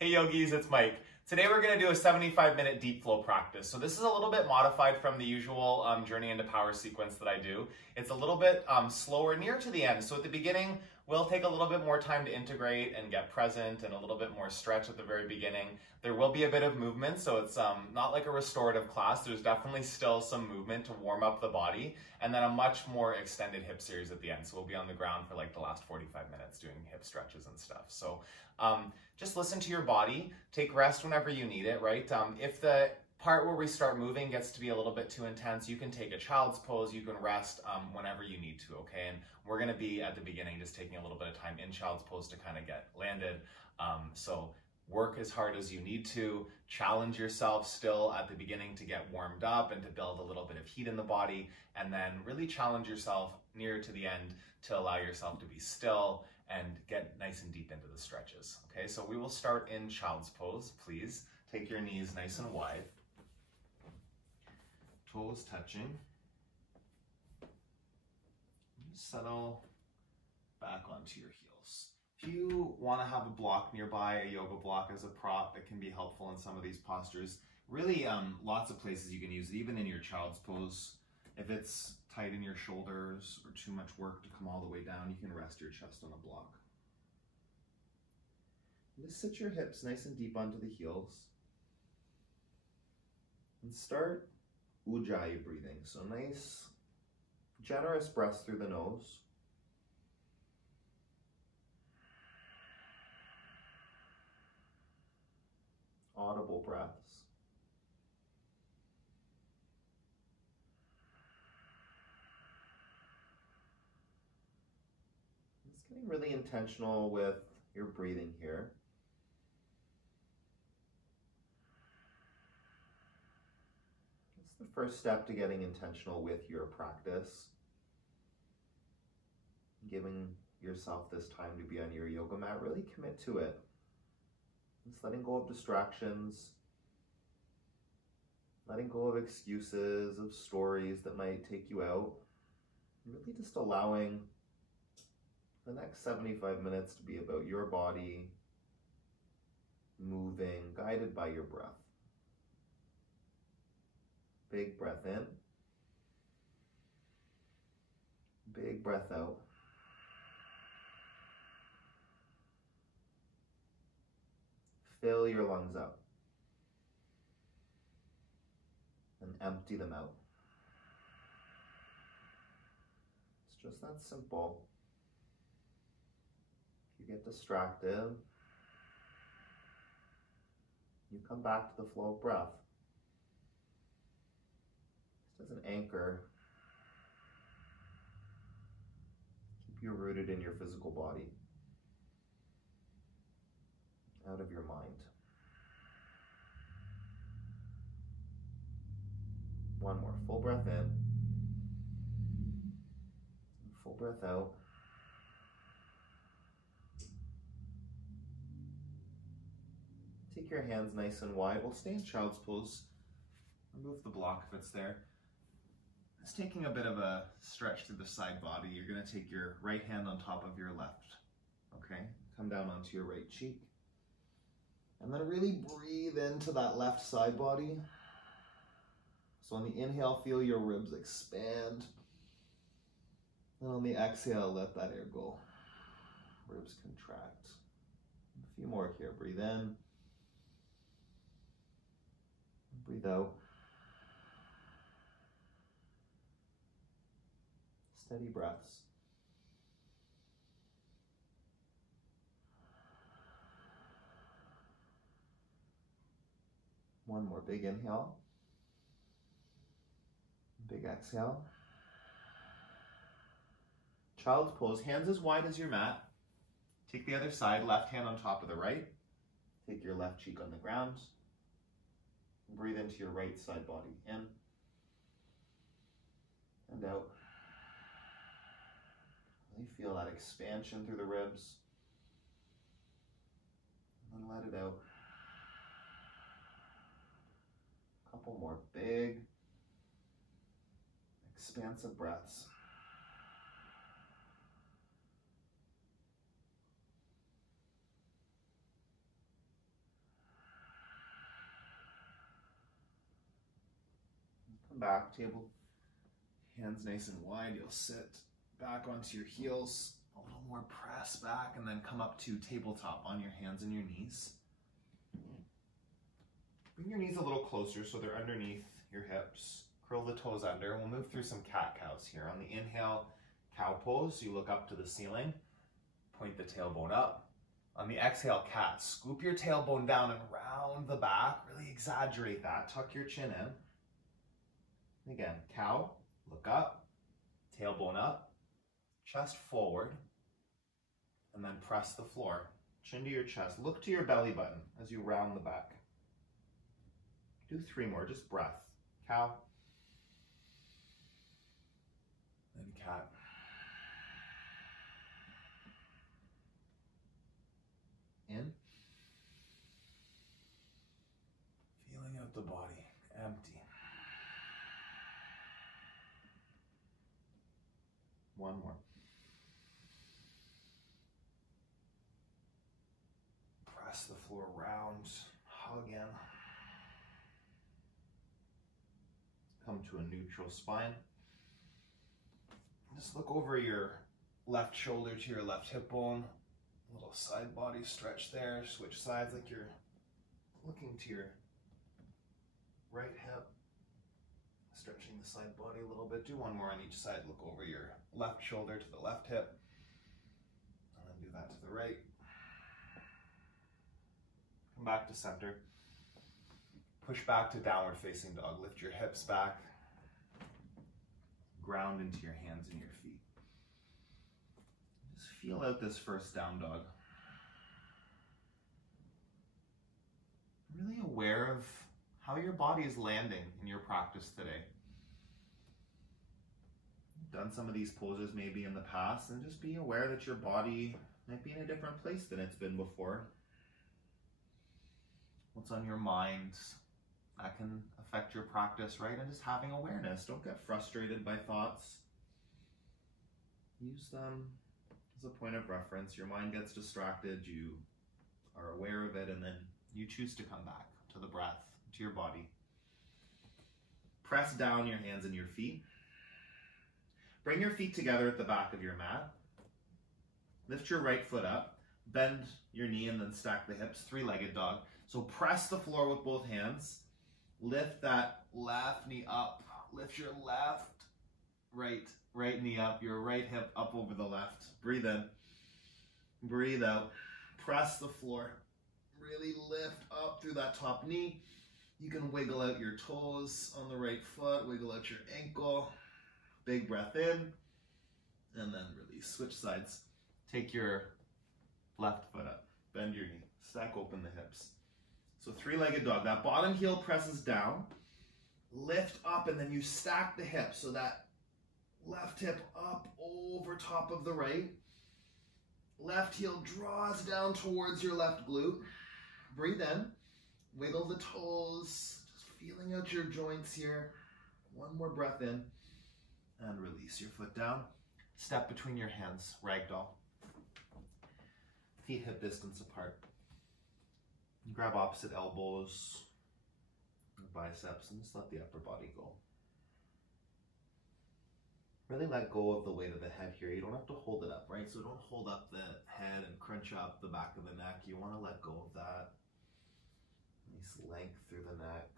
Hey yogis, it's Mike. Today we're going to do a 75-minute deep flow practice. So this is a little bit modified from the usual Journey into Power sequence that I do. It's a little bit slower near to the end. So at the beginning, we'll take a little bit more time to integrate and get present and a little bit more stretch at the very beginning. There will be a bit of movement, so it's not like a restorative class. There's definitely still some movement to warm up the body, and then a much more extended hip series at the end. So we'll be on the ground for like the last 45 minutes doing hip stretches and stuff. So just listen to your body, take rest whenever you need it, right? If the part where we start moving gets to be a little bit too intense, you can take a child's pose, you can rest whenever you need to, okay? And we're gonna be at the beginning just taking a little bit of time in child's pose to kind of get landed. So work as hard as you need to, challenge yourself still at the beginning to get warmed up and to build a little bit of heat in the body, and then really challenge yourself near to the end to allow yourself to be still and get nice and deep into the stretches. Okay, so we will start in child's pose. Please take your knees nice and wide, toes touching. Settle back onto your heels. If you want to have a block nearby, a yoga block as a prop, it can be helpful in some of these postures. Really, lots of places you can use it, even in your child's pose. If it's tight in your shoulders or too much work to come all the way down, you can rest your chest on a block. Just sit your hips nice and deep onto the heels. And start Ujjayi breathing. So nice, generous breaths through the nose. Audible breaths. Just getting really intentional with your breathing here. It's the first step to getting intentional with your practice. Giving yourself this time to be on your yoga mat, really commit to it. Just letting go of distractions, letting go of excuses, of stories that might take you out. Really just allowing the next 75 minutes to be about your body moving, guided by your breath. Big breath in, big breath out. Fill your lungs up and empty them out. It's just that simple. If you get distracted, you come back to the flow of breath. Just as an anchor, keep you rooted in your physical body, out of your mind. One more, full breath in, full breath out. Take your hands nice and wide. We'll stay in child's pose. Remove the block if it's there. Just taking a bit of a stretch through the side body. You're going to take your right hand on top of your left. Okay, come down onto your right cheek. And then really breathe into that left side body. So on the inhale, feel your ribs expand. And on the exhale, let that air go. Ribs contract. A few more here. Breathe in. Breathe out. Steady breaths. One more big inhale. Big exhale. Child's pose, hands as wide as your mat. Take the other side, left hand on top of the right. Take your left cheek on the ground. Breathe into your right side body. In and out. Really feel that expansion through the ribs. And then let it out. Couple more big, expansive breaths. Come back, table. Hands nice and wide. You'll sit back onto your heels. A little more press back and then come up to tabletop on your hands and your knees. Bring your knees a little closer so they're underneath your hips. Curl the toes under. We'll move through some cat-cows here. On the inhale, cow pose. You look up to the ceiling. Point the tailbone up. On the exhale, cat. Scoop your tailbone down and round the back. Really exaggerate that. Tuck your chin in. Again, cow. Look up. Tailbone up. Chest forward. And then press the floor. Chin to your chest. Look to your belly button as you round the back. Do 3 more. Just breath. Cow. Then cat. In. Feeling out the body. Empty. 1 more. Press the floor round. Hug in. Come to a neutral spine. Just look over your left shoulder to your left hip bone. A little side body stretch there. Switch sides like you're looking to your right hip. Stretching the side body a little bit. Do 1 more on each side. Look over your left shoulder to the left hip. And then do that to the right. Come back to center. Push back to downward facing dog. Lift your hips back. Ground into your hands and your feet. Just feel out this first down dog. Really aware of how your body is landing in your practice today. You've done some of these poses maybe in the past, and just be aware that your body might be in a different place than it's been before. What's on your mind? That can affect your practice, right? And just having awareness. Don't get frustrated by thoughts. Use them as a point of reference. Your mind gets distracted, you are aware of it, and then you choose to come back to the breath, to your body. Press down your hands and your feet. Bring your feet together at the back of your mat. Lift your right foot up. Bend your knee and then stack the hips. 3-legged dog. So press the floor with both hands. Lift that left knee up. Lift your right knee up. Your right hip up over the left. Breathe in. Breathe out. Press the floor. Really lift up through that top knee. You can wiggle out your toes on the right foot. Wiggle out your ankle. Big breath in. And then release. Switch sides. Take your left foot up. Bend your knee. Stack open the hips. So 3-legged dog. That bottom heel presses down. Lift up and then you stack the hips. So that left hip up over top of the right. Left heel draws down towards your left glute. Breathe in. Wiggle the toes. Just feeling out your joints here. 1 more breath in. And release your foot down. Step between your hands. Ragdoll. Feet hip distance apart. Grab opposite elbows, biceps, and just let the upper body go. Really let go of the weight of the head here. You don't have to hold it up, right? So don't hold up the head and crunch up the back of the neck. You want to let go of that. Nice length through the neck.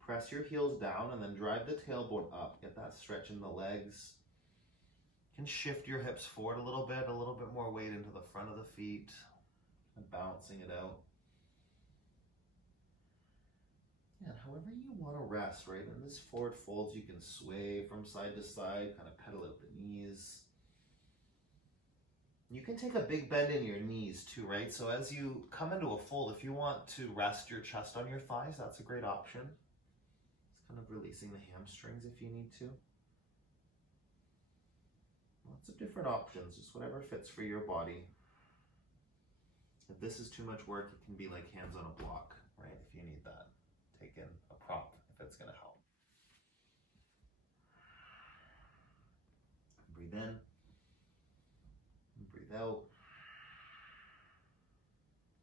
Press your heels down and then drive the tailbone up. Get that stretch in the legs. You can shift your hips forward a little bit more weight into the front of the feet, and balancing it out. Yeah, and however you want to rest, right? In this forward folds, you can sway from side to side, kind of pedal out the knees. You can take a big bend in your knees too, right? So as you come into a fold, if you want to rest your chest on your thighs, that's a great option. Just kind of releasing the hamstrings if you need to. Lots of different options, just whatever fits for your body. If this is too much work, it can be like hands on a block, right? If you need that, take in a prop if it's going to help. Breathe in, and breathe out.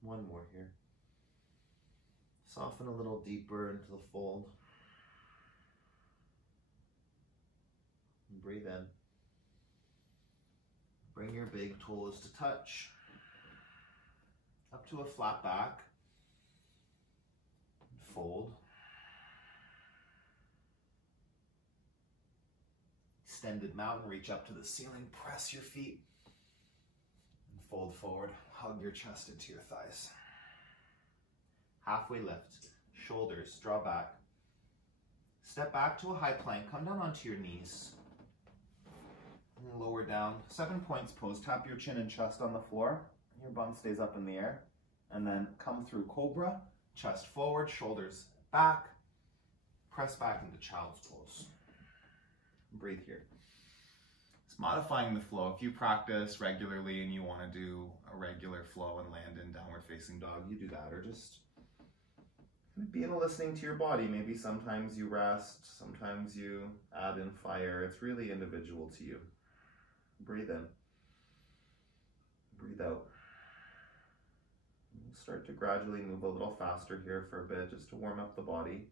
1 One more here. Soften a little deeper into the fold. And breathe in. Bring your big toes to touch. Up to a flat back. Fold. Extended mountain, reach up to the ceiling, press your feet, and fold forward. Hug your chest into your thighs. Halfway lift, shoulders, draw back. Step back to a high plank, come down onto your knees. And lower down, 7 points pose, tap your chin and chest on the floor. Your bum stays up in the air. And then come through cobra, chest forward, shoulders back. Press back into child's pose. Breathe here. It's modifying the flow. If you practice regularly and you want to do a regular flow and land in downward facing dog, you do that, or just be listening to your body. Maybe sometimes you rest, sometimes you add in fire. It's really individual to you. Breathe in. Breathe out. Start to gradually move a little faster here for a bit, just to warm up the body.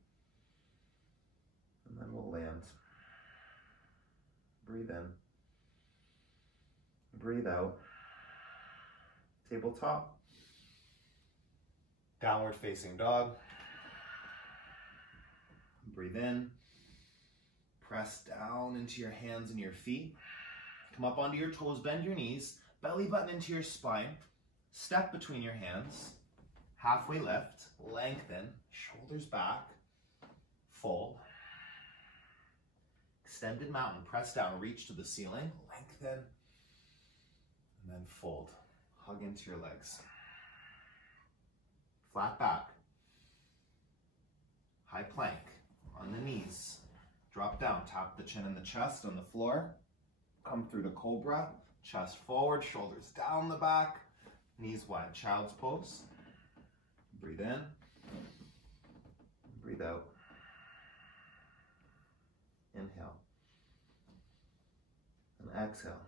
And then we'll land. Breathe in. Breathe out. Tabletop. Downward facing dog. Breathe in. Press down into your hands and your feet. Come up onto your toes, bend your knees, belly button into your spine. Step between your hands. Halfway lift, lengthen, shoulders back, fold. Extended mountain, press down, reach to the ceiling, lengthen, and then fold. Hug into your legs. Flat back. High plank, on the knees. Drop down, tap the chin and the chest on the floor. Come through to cobra, chest forward, shoulders down the back, knees wide, child's pose. Breathe in, breathe out. Inhale. And exhale.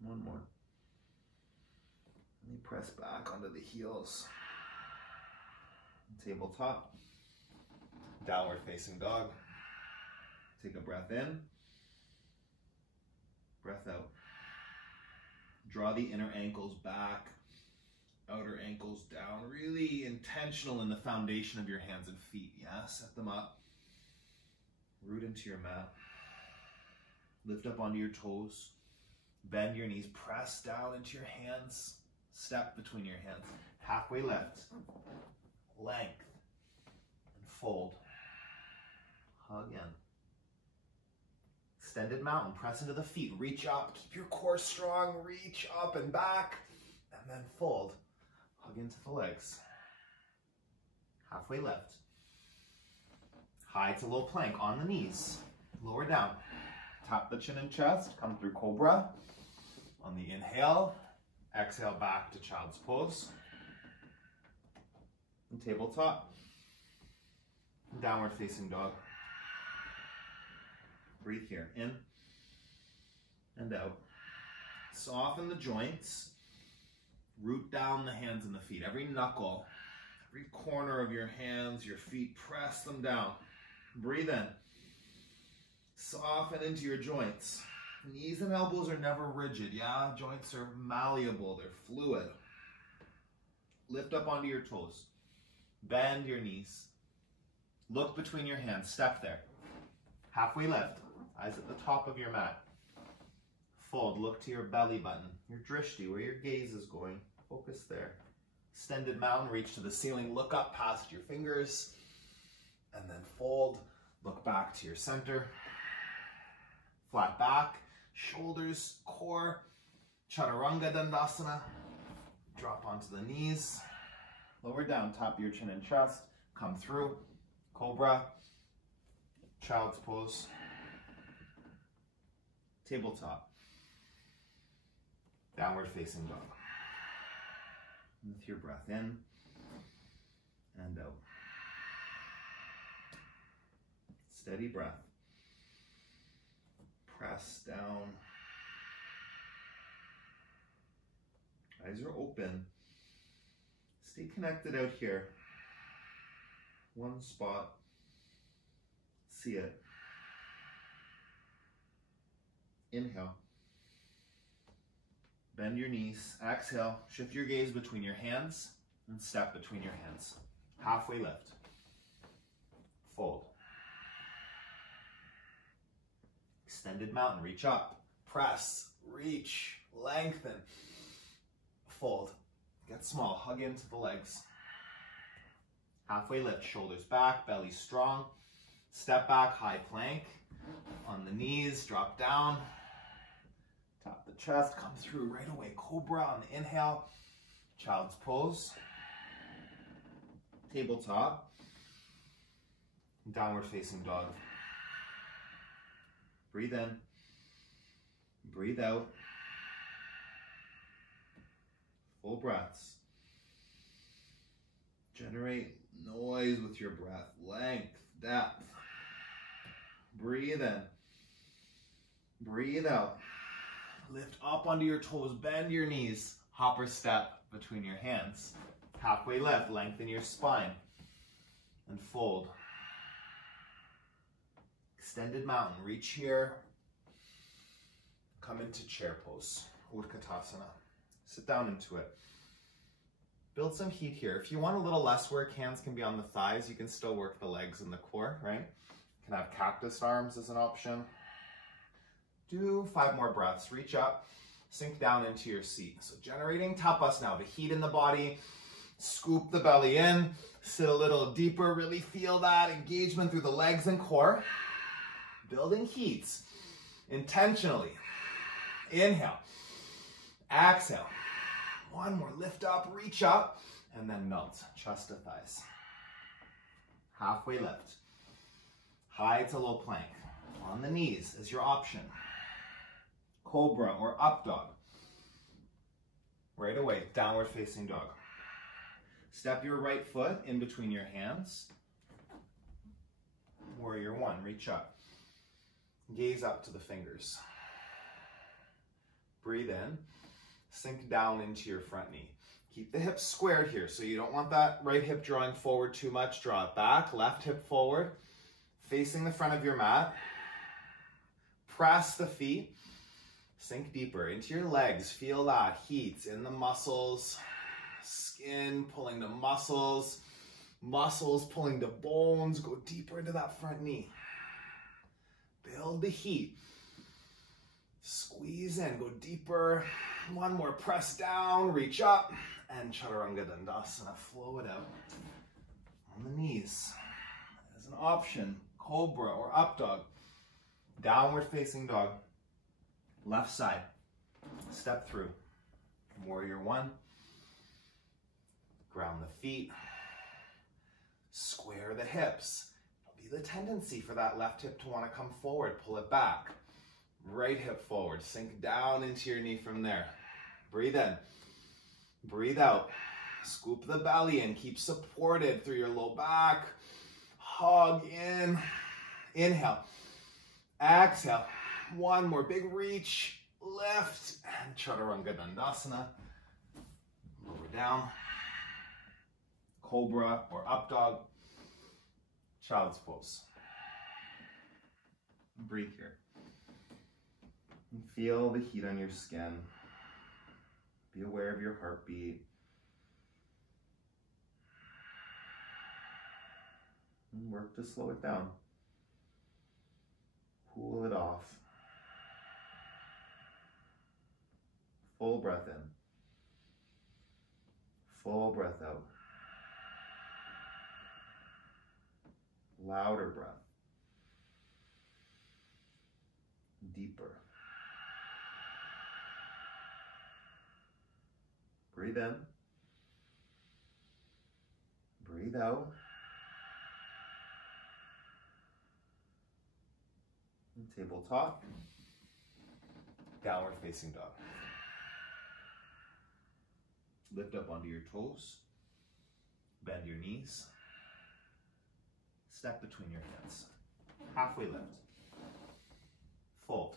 One more. And you press back onto the heels. Tabletop. Downward facing dog. Take a breath in. Breath out. Draw the inner ankles back. Outer ankles down. Really intentional in the foundation of your hands and feet. Yeah, set them up. Root into your mat. Lift up onto your toes. Bend your knees. Press down into your hands. Step between your hands. Halfway lift. Length. And fold. Hug in. Extended mountain. Press into the feet. Reach up. Keep your core strong. Reach up and back. And then fold. Hug into the legs. Halfway lift. High to low plank on the knees. Lower down. Tap the chin and chest. Come through cobra. On the inhale, exhale back to child's pose. And tabletop. Downward facing dog. Breathe here. In and out. Soften the joints. Root down the hands and the feet. Every knuckle, every corner of your hands, your feet, press them down. Breathe in. Soften into your joints. Knees and elbows are never rigid, yeah? Joints are malleable, they're fluid. Lift up onto your toes. Bend your knees. Look between your hands, step there. Halfway lift, eyes at the top of your mat. Fold, look to your belly button, your drishti, where your gaze is going. Focus there. Extended mountain, reach to the ceiling, look up past your fingers, and then fold. Look back to your center. Flat back, shoulders, core, chaturanga dandasana. Drop onto the knees. Lower down, tap your chin and chest. Come through, cobra, child's pose, tabletop. Downward facing dog. With your breath in and out. Steady breath. Press down. Eyes are open. Stay connected out here. One spot. See it. Inhale. Bend your knees. Exhale. Shift your gaze between your hands and step between your hands. Halfway lift. Fold. Extended mountain. Reach up. Press. Reach. Lengthen. Fold. Get small. Hug into the legs. Halfway lift. Shoulders back. Belly strong. Step back. High plank. On the knees. Drop down. Tap the chest. Come through right away. Cobra on the inhale. Child's pose. Tabletop. Downward facing dog. Breathe in. Breathe out. Full breaths. Generate noise with your breath. Length, depth. Breathe in. Breathe out. Lift up onto your toes. Bend your knees. Hopper step between your hands. Halfway lift. Lengthen your spine. And fold. Extended mountain. Reach here. Come into chair pose. Utkatasana. Sit down into it. Build some heat here. If you want a little less work, hands can be on the thighs. You can still work the legs and the core, right? You can have cactus arms as an option. Do 5 more breaths. Reach up. Sink down into your seat. So generating tapas now. The heat in the body. Scoop the belly in. Sit a little deeper. Really feel that engagement through the legs and core. Building heat intentionally. Inhale. Exhale. One more. Lift up, reach up, and then melt. Chest to thighs. Halfway lift. High to low plank. On the knees is your option. Cobra or up dog. Right away, downward facing dog. Step your right foot in between your hands. Warrior one, reach up. Gaze up to the fingers. Breathe in. Sink down into your front knee. Keep the hips squared here, so you don't want that right hip drawing forward too much. Draw it back, left hip forward, facing the front of your mat. Press the feet. Sink deeper into your legs. Feel that heat in the muscles. Skin pulling the muscles. Muscles pulling the bones. Go deeper into that front knee. Build the heat. Squeeze in, go deeper. One more, press down, reach up, and Chaturanga Dandasana, flow it out. On the knees, as an option, Cobra or up dog. Downward facing dog. Left side, step through. Warrior one. Ground the feet. Square the hips. There'll be the tendency for that left hip to want to come forward, pull it back. Right hip forward, sink down into your knee from there. Breathe in, breathe out. Scoop the belly in, keep supported through your low back. Hug in, inhale, exhale. One more, big reach, lift, and Chaturanga Dandasana. Lower down, Cobra or up dog, child's pose. Breathe here. And feel the heat on your skin. Be aware of your heartbeat. And work to slow it down. Cool it off. Full breath in. Full breath out. Louder breath. Deeper. Breathe in. Breathe out. And tabletop. Downward facing dog. Lift up onto your toes. Bend your knees. Step between your hands. Halfway lift. Fold.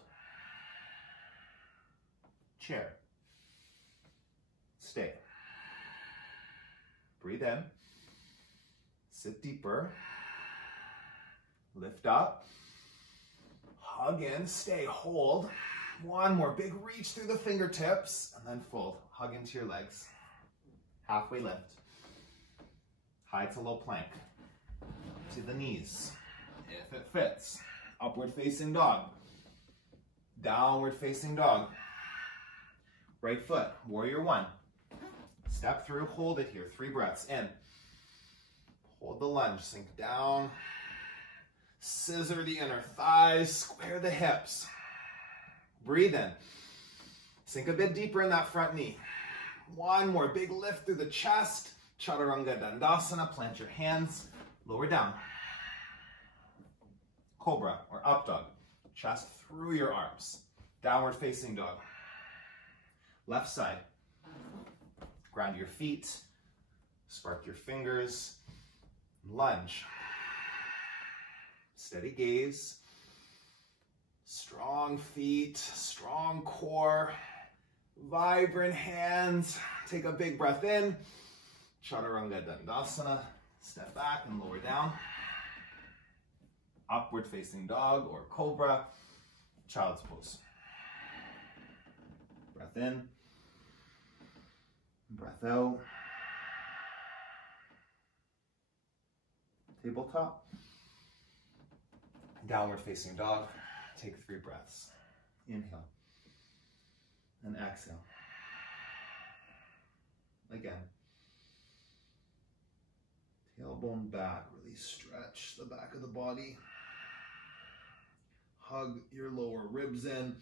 Chair. Stay. Breathe in. Sit deeper. Lift up. Hug in. Stay. Hold. One more. Big reach through the fingertips. And then fold. Hug into your legs. Halfway lift. High to low plank. To the knees. If it fits. Upward facing dog. Downward facing dog. Right foot. Warrior one. Step through. Hold it here. 3 breaths. In. Hold the lunge. Sink down. Scissor the inner thighs. Square the hips. Breathe in. Sink a bit deeper in that front knee. One more. Big lift through the chest. Chaturanga Dandasana. Plant your hands. Lower down. Cobra or up dog. Chest through your arms. Downward facing dog. Left side. Ground your feet. Spark your fingers. Lunge. Steady gaze. Strong feet. Strong core. Vibrant hands. Take a big breath in. Chaturanga Dandasana. Step back and lower down. Upward facing dog or cobra. Child's pose. Breath in. Breath out. Tabletop. Downward facing dog. Take 3 breaths. Inhale. And exhale. Again. Tailbone back. Really stretch the back of the body. Hug your lower ribs in.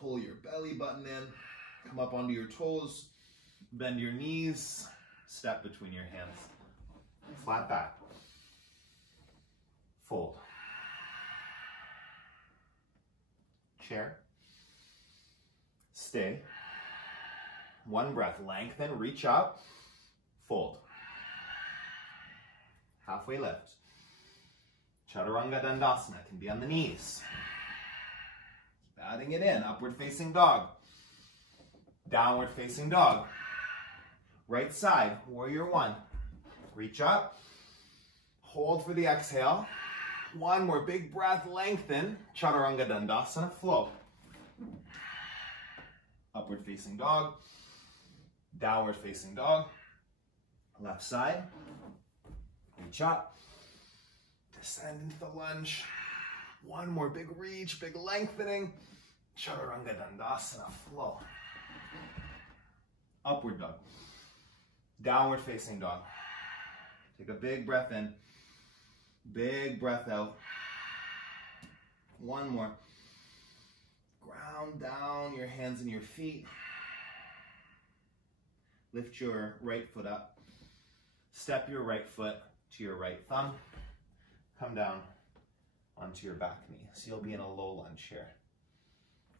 Pull your belly button in. Come up onto your toes. Bend your knees. Step between your hands. Flat back. Fold. Chair. Stay. 1 breath. Lengthen. Reach up. Fold. Halfway lift. Chaturanga Dandasana can be on the knees. Keep adding it in. Upward facing dog. Downward facing dog. Right side. Warrior one. Reach up. Hold for the exhale. 1 more big breath. Lengthen. Chaturanga Dandasana. Flow. Upward facing dog. Downward facing dog. Left side. Reach up. Descend into the lunge. 1 more big reach, big lengthening. Chaturanga Dandasana. Flow. Upward dog. Downward facing dog. Take a big breath in. Big breath out. 1 more. Ground down your hands and your feet. Lift your right foot up. Step your right foot to your right thumb. Come down onto your back knee. So you'll be in a low lunge here.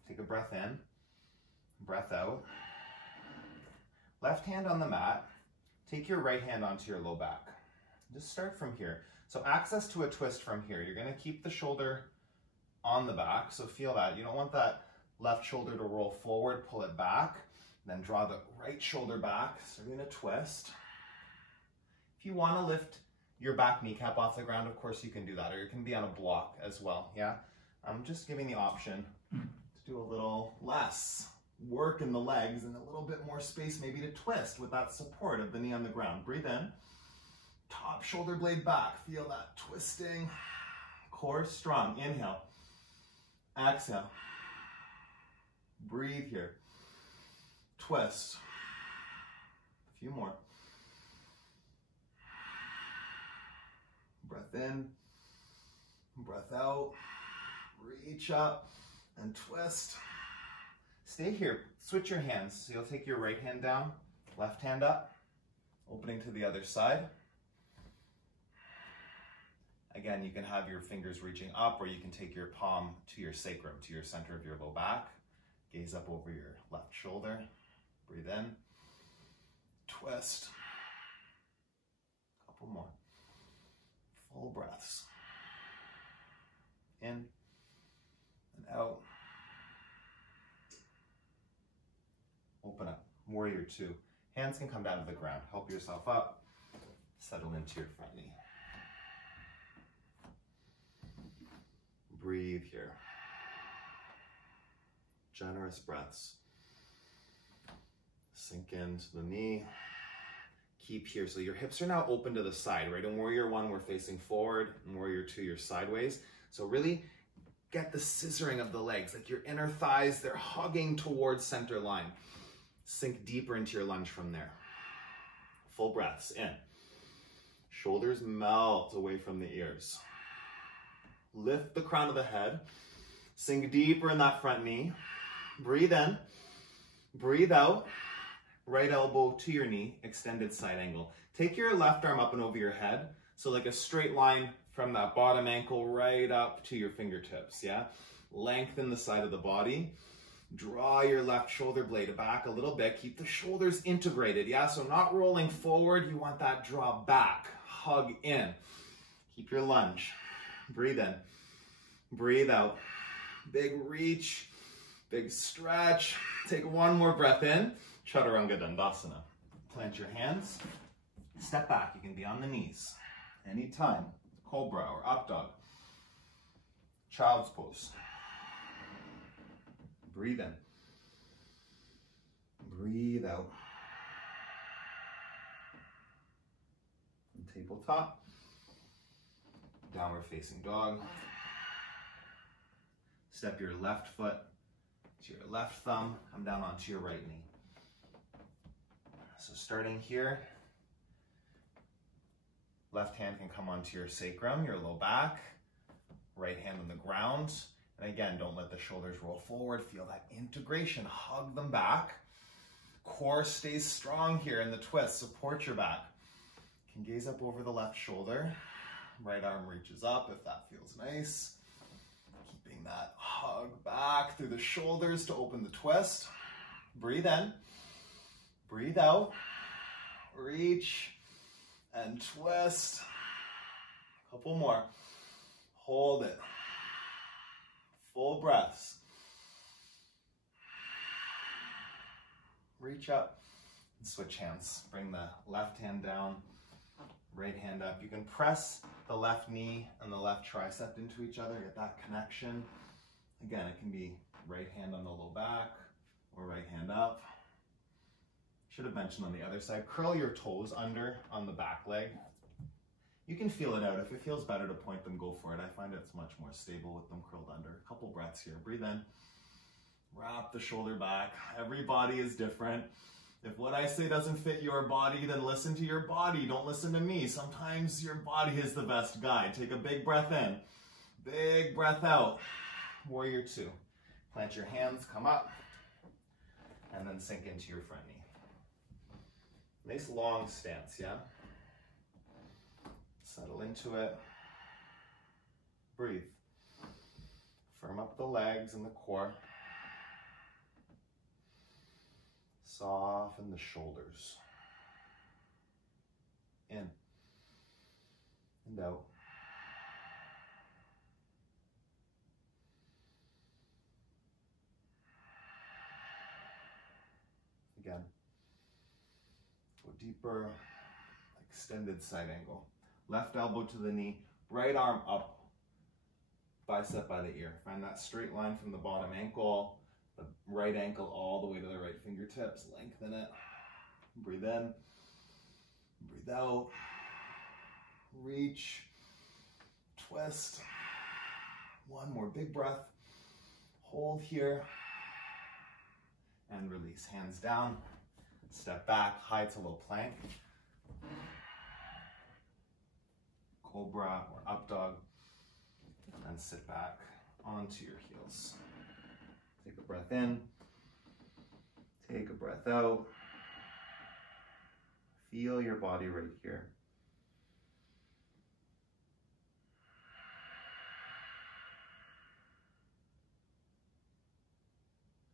Take a breath in. Breath out. Left hand on the mat. Take your right hand onto your low back. Just start from here. So access to a twist from here. You're going to keep the shoulder on the back. So feel that. You don't want that left shoulder to roll forward. Pull it back. Then draw the right shoulder back. So you're going to twist. If you want to lift your back kneecap off the ground, of course you can do that. Or you can be on a block as well. Yeah. I'm just giving the option to do a little less work in the legs and a little bit more space maybe to twist with that support of the knee on the ground. Breathe in. Top shoulder blade back. Feel that twisting. Core strong. Inhale. Exhale. Breathe here. Twist. A few more. Breath in. Breath out. Reach up and twist. Stay here. Switch your hands. So you'll take your right hand down, left hand up, opening to the other side. Again, you can have your fingers reaching up, or you can take your palm to your sacrum, to your center of your low back. Gaze up over your left shoulder. Breathe in. Twist. Couple more. Full breaths. In and out. Open up. Warrior two. Hands can come down to the ground. Help yourself up. Settle into your front knee. Breathe here. Generous breaths. Sink into the knee. Keep here. So your hips are now open to the side, right? In warrior one, we're facing forward. In warrior two, you're sideways. So really get the scissoring of the legs, like your inner thighs, they're hugging towards center line. Sink deeper into your lunge from there. Full breaths in. Shoulders melt away from the ears. Lift the crown of the head. Sink deeper in that front knee. Breathe in. Breathe out. Right elbow to your knee, extended side angle. Take your left arm up and over your head. So like a straight line from that bottom ankle right up to your fingertips, yeah? Lengthen the side of the body. Draw your left shoulder blade back a little bit. Keep the shoulders integrated, yeah? So not rolling forward, you want that draw back. Hug in. Keep your lunge. Breathe in. Breathe out. Big reach, big stretch. Take one more breath in. Chaturanga Dandasana. Plant your hands. Step back. You can be on the knees. Anytime. Cobra or up dog. Child's pose. Breathe in. Breathe out. And tabletop. Downward facing dog. Step your left foot to your left thumb. Come down onto your right knee. So starting here, left hand can come onto your sacrum, your low back, right hand on the ground. And again, don't let the shoulders roll forward. Feel that integration, hug them back. Core stays strong here in the twist, support your back. You can gaze up over the left shoulder. Right arm reaches up if that feels nice. Keeping that hug back through the shoulders to open the twist. Breathe in. Breathe out, reach, and twist. Couple more. Hold it. Full breaths. Reach up and switch hands. Bring the left hand down, right hand up. You can press the left knee and the left tricep into each other, get that connection. Again, it can be right hand on the low back or right hand up. Should have mentioned on the other side, curl your toes under on the back leg. You can feel it out. If it feels better to point them, go for it. I find it's much more stable with them curled under. A couple breaths here. Breathe in. Wrap the shoulder back. Every body is different. If what I say doesn't fit your body, then listen to your body. Don't listen to me. Sometimes your body is the best guide. Take a big breath in. Big breath out. Warrior two. Plant your hands, come up, and then sink into your front knee. Nice long stance, yeah? Settle into it. Breathe. Firm up the legs and the core. Soften the shoulders. In and out. Again. Go deeper, extended side angle. Left elbow to the knee, right arm up, bicep by the ear. Find that straight line from the bottom ankle, the right ankle all the way to the right fingertips. Lengthen it. Breathe in, breathe out, reach, twist. One more big breath. Hold here and release. Hands down. Step back, high to low plank. Cobra or up dog. And sit back onto your heels. Take a breath in. Take a breath out. Feel your body right here.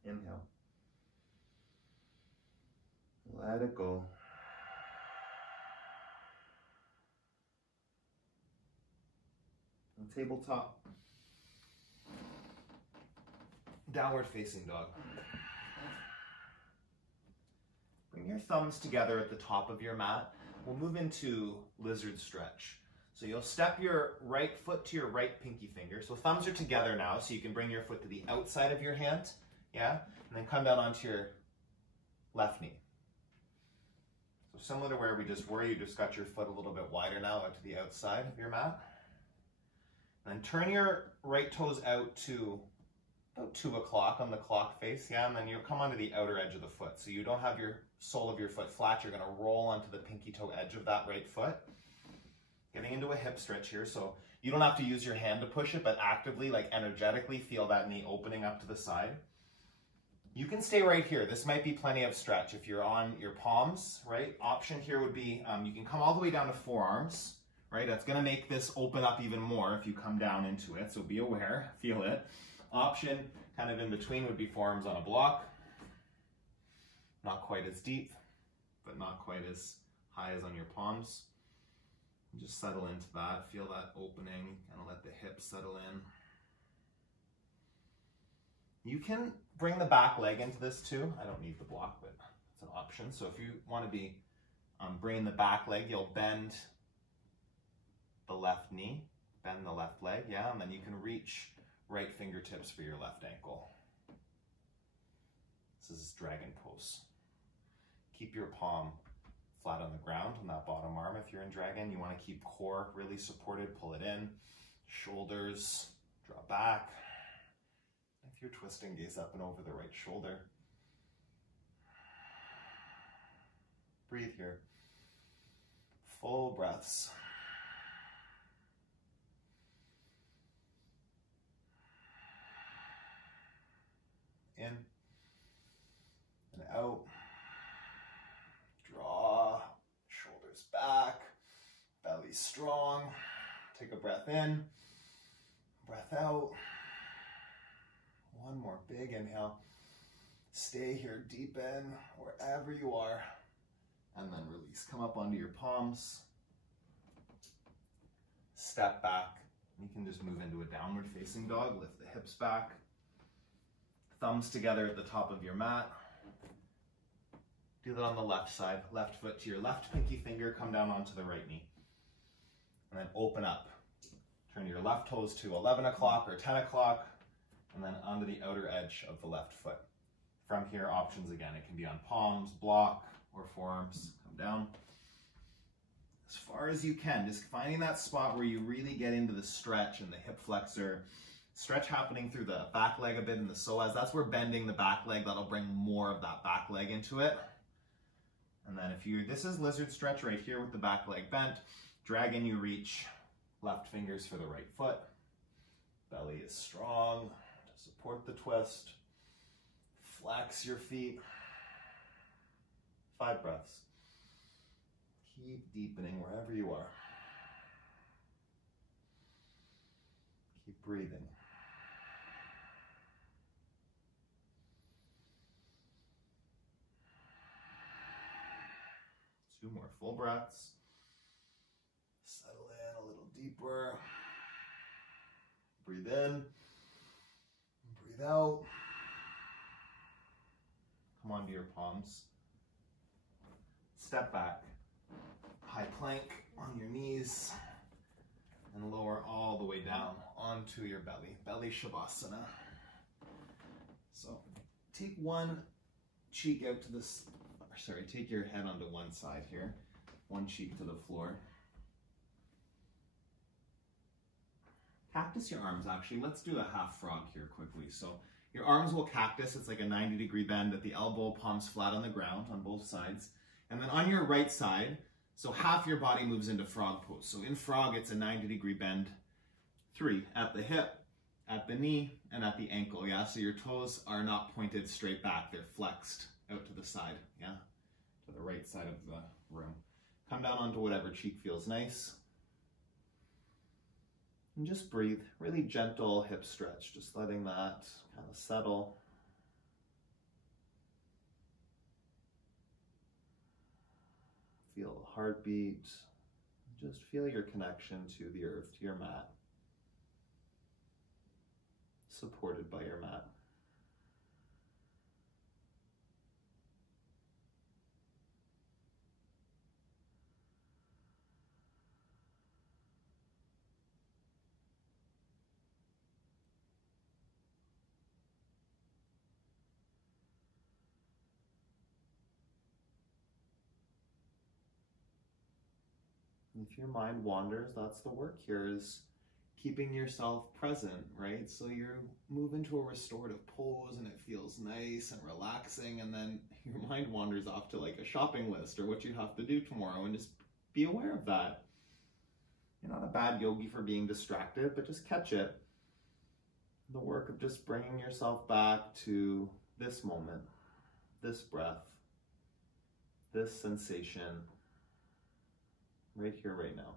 Inhale. Let it go. And tabletop. Downward facing dog. Bring your thumbs together at the top of your mat. We'll move into lizard stretch. So you'll step your right foot to your right pinky finger. So thumbs are together now, so you can bring your foot to the outside of your hand, yeah? And then come down onto your left knee. So similar to where you just got your foot a little bit wider now out to the outside of your mat. And then turn your right toes out to about 2 o'clock on the clock face, yeah? And then you'll come onto the outer edge of the foot. So you don't have your sole of your foot flat, you're gonna roll onto the pinky toe edge of that right foot. Getting into a hip stretch here, so you don't have to use your hand to push it, but actively, like energetically, feel that knee opening up to the side. You can stay right here. This might be plenty of stretch. If you're on your palms, right? Option here would be, you can come all the way down to forearms, right? That's gonna make this open up even more if you come down into it, so be aware, feel it. Option, kind of in between, would be forearms on a block. Not quite as deep, but not quite as high as on your palms. Just settle into that, feel that opening, kind of let the hips settle in. You can bring the back leg into this too. I don't need the block, but it's an option. So if you want to be bringing the back leg, you'll bend the left knee, bend the left leg, yeah, and then you can reach right fingertips for your left ankle. This is dragon pose. Keep your palm flat on the ground on that bottom arm. If you're in dragon, you want to keep core really supported, pull it in, shoulders, draw back. If you're twisting, gaze up and over the right shoulder. Breathe here. Full breaths. In and out. Draw, shoulders back, belly strong. Take a breath in, breath out. One more big inhale. Stay here, deepen wherever you are, and then release. Come up onto your palms. Step back. You can just move into a downward facing dog. Lift the hips back. Thumbs together at the top of your mat. Do that on the left side. Left foot to your left pinky finger. Come down onto the right knee. And then open up. Turn your left toes to 11 o'clock or 10 o'clock. And then onto the outer edge of the left foot. From here, options again. It can be on palms, block, or forearms. Come down. As far as you can. Just finding that spot where you really get into the stretch and the hip flexor. Stretch happening through the back leg a bit in the psoas. That's where bending the back leg, that'll bring more of that back leg into it. And then this is lizard stretch right here with the back leg bent. Dragon, you reach left fingers for the right foot. Belly is strong to support the twist. Flex your feet. 5 breaths. Keep deepening wherever you are. Keep breathing. 2 more full breaths. Settle in a little deeper. Breathe in. Breathe out. Come onto your palms. Step back. High plank on your knees. And lower all the way down onto your belly. Belly Shavasana. So take one cheek out to this. Sorry, take your head onto one side here, one cheek to the floor. Cactus your arms, actually. Let's do a half frog here quickly. So your arms will cactus. It's like a 90-degree bend at the elbow, palms flat on the ground on both sides. And then on your right side, so half your body moves into frog pose. So in frog, it's a 90-degree bend. 3, at the hip, at the knee, and at the ankle, yeah? So your toes are not pointed straight back. They're flexed out to the side, yeah? To the right side of the room. Come down onto whatever cheek feels nice. And just breathe. Really gentle hip stretch. Just letting that kind of settle. Feel the heartbeat. Just feel your connection to the earth, to your mat. Supported by your mat. If your mind wanders, that's the work here, is keeping yourself present, right? So you move into a restorative pose and it feels nice and relaxing, and then your mind wanders off to like a shopping list or what you have to do tomorrow, and just be aware of that. You're not a bad yogi for being distracted, but just catch it. The work of just bringing yourself back to this moment, this breath, this sensation, right here, right now.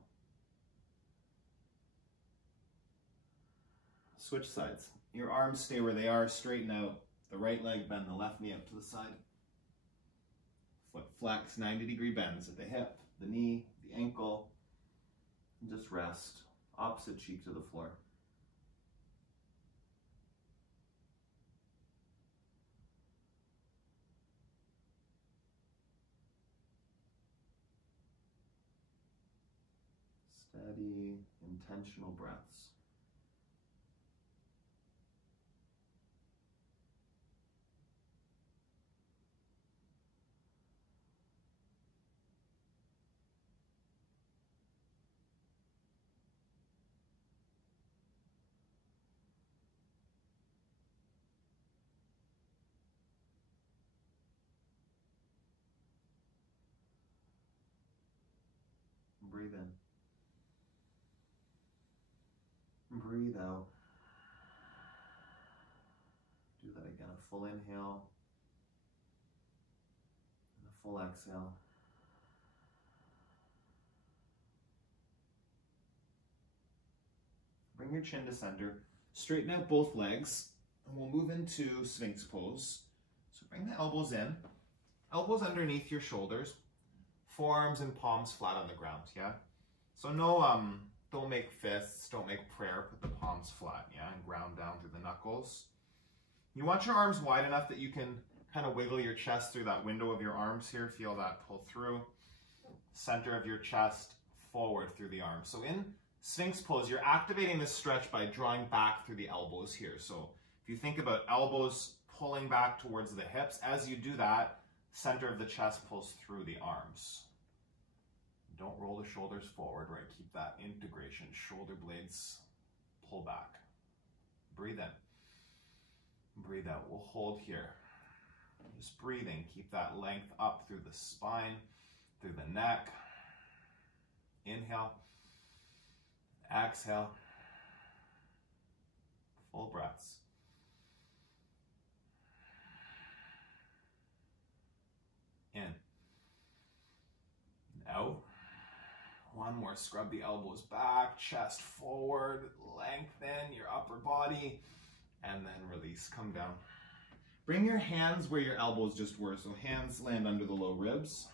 Switch sides. Your arms stay where they are, straighten out the right leg, bend the left knee up to the side. Foot flex, 90-degree bends at the hip, the knee, the ankle. And just rest, opposite cheek to the floor. Steady, intentional breaths. Breathe in. Breathe out. Do that again. A full inhale and a full exhale. Bring your chin to center. Straighten out both legs, and we'll move into Sphinx pose. So bring the elbows in, elbows underneath your shoulders, forearms and palms flat on the ground, yeah? So no, don't make fists, don't make prayer, put the palms flat, yeah? And ground down through the knuckles. You want your arms wide enough that you can kind of wiggle your chest through that window of your arms here. Feel that pull through. Center of your chest forward through the arms. So in Sphinx pose, you're activating this stretch by drawing back through the elbows here. So if you think about elbows pulling back towards the hips, as you do that, center of the chest pulls through the arms. Don't roll the shoulders forward, right? Keep that integration. Shoulder blades pull back. Breathe in. Breathe out. We'll hold here. Just breathing. Keep that length up through the spine, through the neck. Inhale. Exhale. Full breaths. In. Out. One more. Scrub the elbows back, chest forward, lengthen your upper body, and then release. Come down. Bring your hands where your elbows just were, so hands land under the low ribs.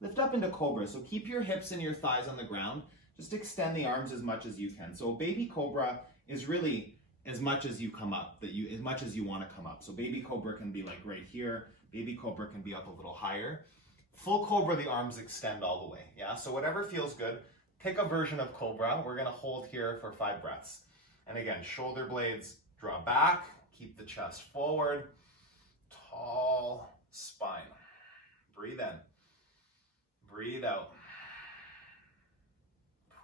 Lift up into Cobra, so keep your hips and your thighs on the ground. Just extend the arms as much as you can. So Baby Cobra is really as much as you come up, as much as you want to come up. So Baby Cobra can be like right here. Baby Cobra can be up a little higher. Full Cobra, the arms extend all the way, yeah? So whatever feels good, pick a version of Cobra. We're gonna hold here for 5 breaths. And again, shoulder blades draw back, keep the chest forward, tall spine. Breathe in, breathe out.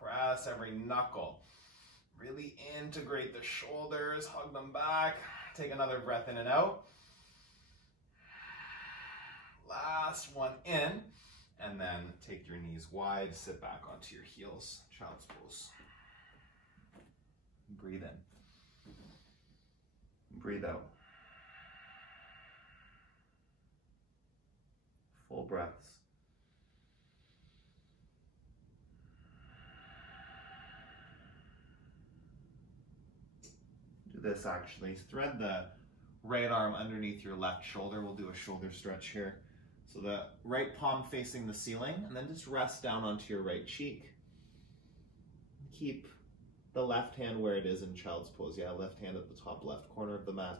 Press every knuckle. Really integrate the shoulders, hug them back. Take another breath in and out. Last one in, and then take your knees wide, sit back onto your heels, child's pose. Breathe in. Breathe out. Full breaths. Do this actually. Thread the right arm underneath your left shoulder. We'll do a shoulder stretch here. So the right palm facing the ceiling, and then just rest down onto your right cheek. Keep the left hand where it is in child's pose. Yeah, left hand at the top left corner of the mat.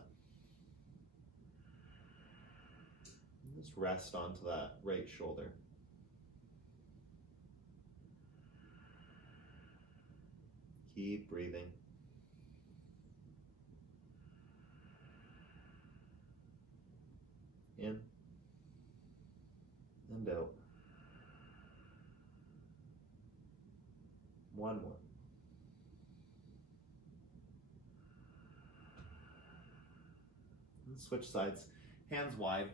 And just rest onto that right shoulder. Keep breathing. In. And out. One more. And switch sides. Hands wide.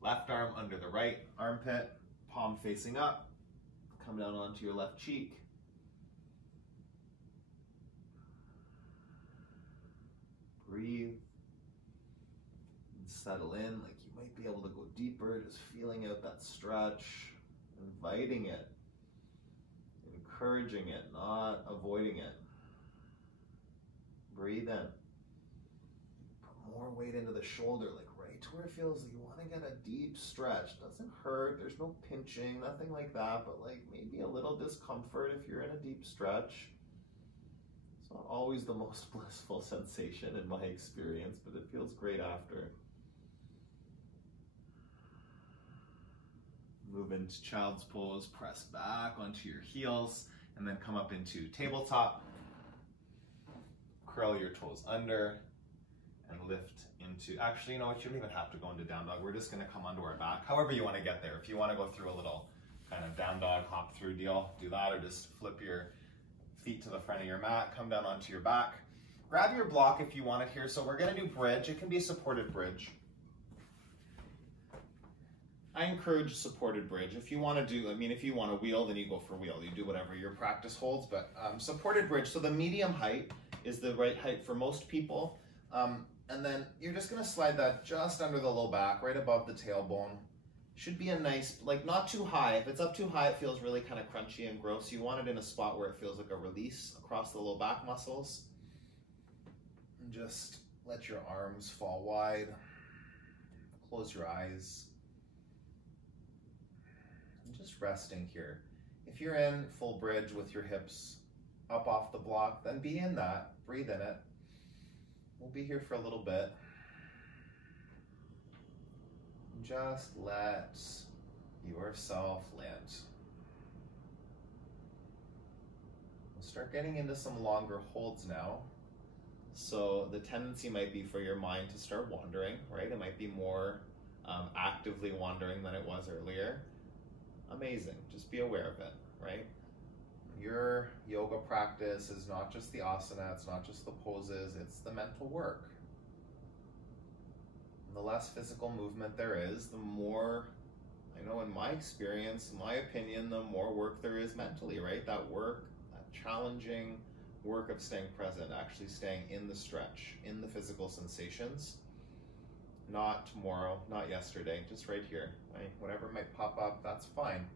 Left arm under the right armpit. Palm facing up. Come down onto your left cheek. Breathe. And settle in like you might be able to go deeper. Just feeling out that stretch. Inviting it. Encouraging it, not avoiding it. Breathe in. Put more weight into the shoulder, like right to where it feels like you want to get a deep stretch. Doesn't hurt, there's no pinching, nothing like that, but like maybe a little discomfort if you're in a deep stretch. It's not always the most blissful sensation in my experience, but it feels great after. Move into child's pose, press back onto your heels, and then come up into tabletop. Curl your toes under and lift into, actually, you know what, you don't even have to go into down dog. We're just gonna come onto our back, however you wanna get there. If you wanna go through a little kind of down dog hop through deal, do that, or just flip your feet to the front of your mat, come down onto your back. Grab your block if you want it here. So we're gonna do bridge. It can be a supported bridge. I encourage supported bridge. If you want to do, if you want to wheel, then you go for wheel. You do whatever your practice holds, but supported bridge. So the medium height is the right height for most people. And then you're just going to slide that just under the low back, right above the tailbone. Should be a nice, like not too high. If it's up too high, it feels really kind of crunchy and gross. You want it in a spot where it feels like a release across the low back muscles. And just let your arms fall wide. Close your eyes. Just resting here. If you're in full bridge with your hips up off the block, then be in that. Breathe in it. We'll be here for a little bit. Just let yourself land. We'll start getting into some longer holds now. So the tendency might be for your mind to start wandering, right? It might be more actively wandering than it was earlier. Amazing. Just be aware of it, right? Your yoga practice is not just the asana, it's not just the poses, it's the mental work. And the less physical movement there is, the more, I know in my experience, my opinion, the more work there is mentally, right? That work, that challenging work of staying present, actually staying in the stretch, in the physical sensations. Not tomorrow, not yesterday, just right here. Right? Whatever might pop up, that's fine.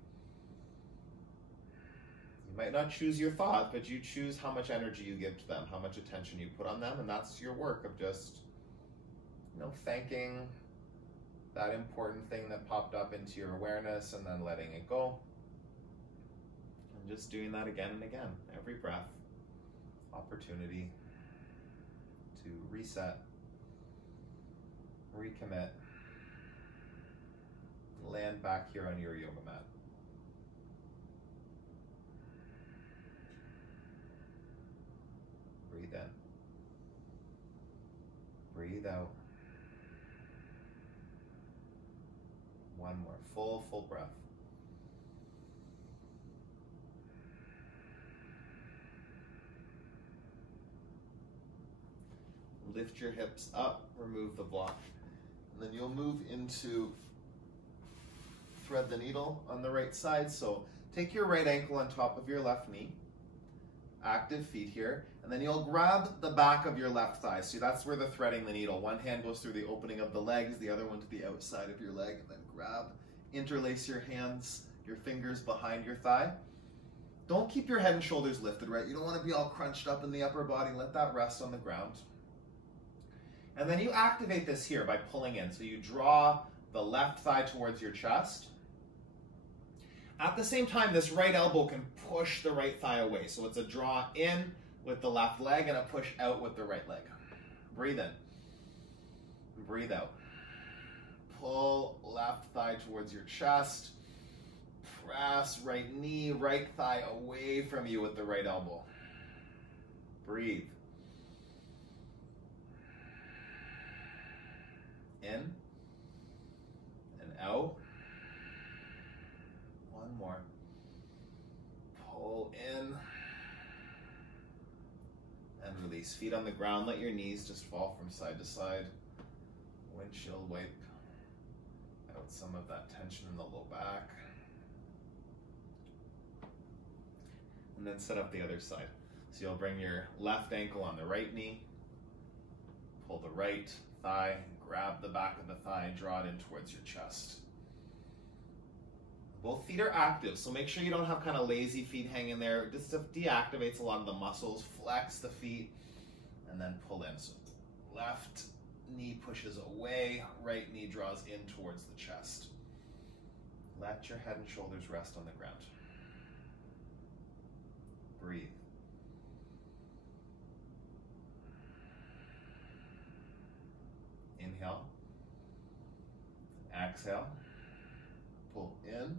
You might not choose your thought, but you choose how much energy you give to them, how much attention you put on them, and that's your work of just, thanking that important thing that popped up into your awareness and then letting it go. And just doing that again and again. Every breath, opportunity to reset. Recommit, land back here on your yoga mat. Breathe in. Breathe out. One more, full breath. Lift your hips up, remove the block. And then you'll move into thread the needle on the right side. So take your right ankle on top of your left knee. Active feet here. And then you'll grab the back of your left thigh. So that's where the threading the needle. One hand goes through the opening of the legs, the other one to the outside of your leg. And then grab, interlace your hands, your fingers behind your thigh. Don't keep your head and shoulders lifted, right? You don't want to be all crunched up in the upper body. Let that rest on the ground. And then you activate this here by pulling in. So you draw the left thigh towards your chest. At the same time, this right elbow can push the right thigh away. So it's a draw in with the left leg and a push out with the right leg. Breathe in. Breathe out. Pull left thigh towards your chest. Press right knee, right thigh away from you with the right elbow. Breathe. In and out. One more. Pull in release. Feet on the ground, let your knees just fall from side to side. Windshield wipe out some of that tension in the low back. And then set up the other side. So you'll bring your left ankle on the right knee, pull the right thigh, grab the back of the thigh, draw it in towards your chest. Both feet are active, so make sure you don't have kind of lazy feet hanging there. This deactivates a lot of the muscles. Flex the feet and then pull in. So left knee pushes away, right knee draws in towards the chest. Let your head and shoulders rest on the ground. Breathe. Inhale. Exhale. Pull in.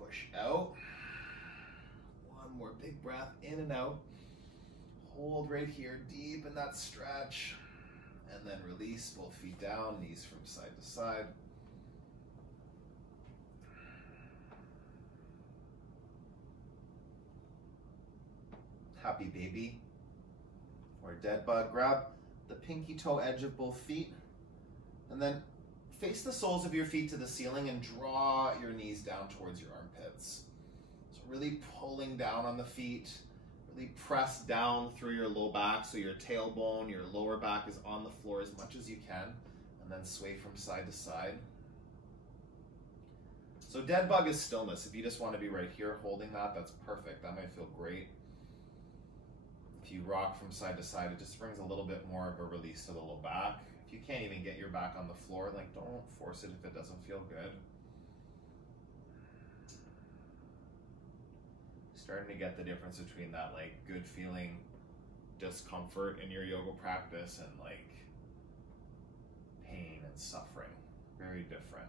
Push out. One more big breath in and out. Hold right here, deep in that stretch. And then release both feet down, knees from side to side. Happy baby or dead bug. Grab the pinky toe edge of both feet and then face the soles of your feet to the ceiling and draw your knees down towards your armpits. So really pulling down on the feet, really press down through your low back so your tailbone, your lower back is on the floor as much as you can, and then sway from side to side. So dead bug is stillness. If you just want to be right here holding that, that's perfect. That might feel great. If you rock from side to side, it just brings a little bit more of a release to the low back. If you can't even get your back on the floor, like, don't force it if it doesn't feel good. Starting to get the difference between that like good feeling discomfort in your yoga practice and like pain and suffering. Very different.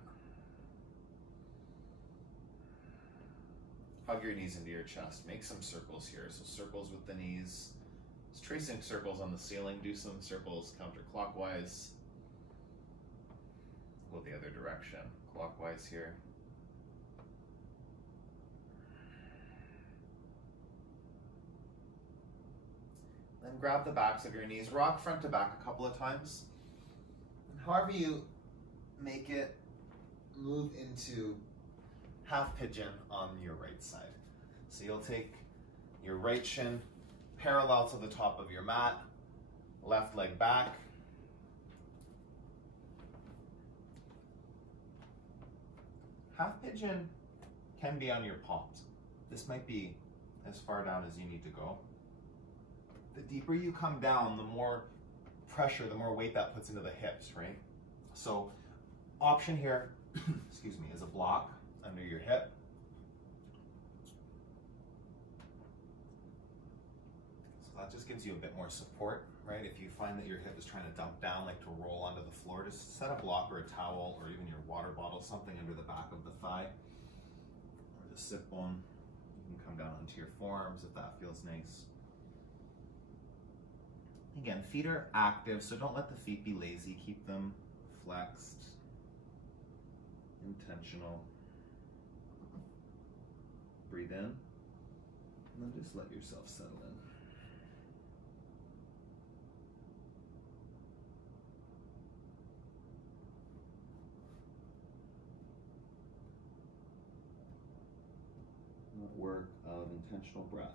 Hug your knees into your chest. Make some circles here. So circles with the knees. Just tracing circles on the ceiling. Do some circles counterclockwise. Go the other direction. Clockwise here. Then grab the backs of your knees. Rock front to back a couple of times. And however you make it, move into half pigeon on your right side. So you'll take your right shin parallel to the top of your mat, left leg back. Half pigeon can be on your palms. This might be as far down as you need to go. The deeper you come down, the more pressure, the more weight that puts into the hips, right? So option here, excuse me, is a block under your hip. So that just gives you a bit more support, right? If you find that your hip is trying to dump down, like to roll onto the floor, just set a block or a towel or even your water bottle, something under the back of the thigh or the sit bone. You can come down onto your forearms if that feels nice. Again, feet are active, so don't let the feet be lazy. Keep them flexed, intentional. Breathe in, and then just let yourself settle in. Work of intentional breath.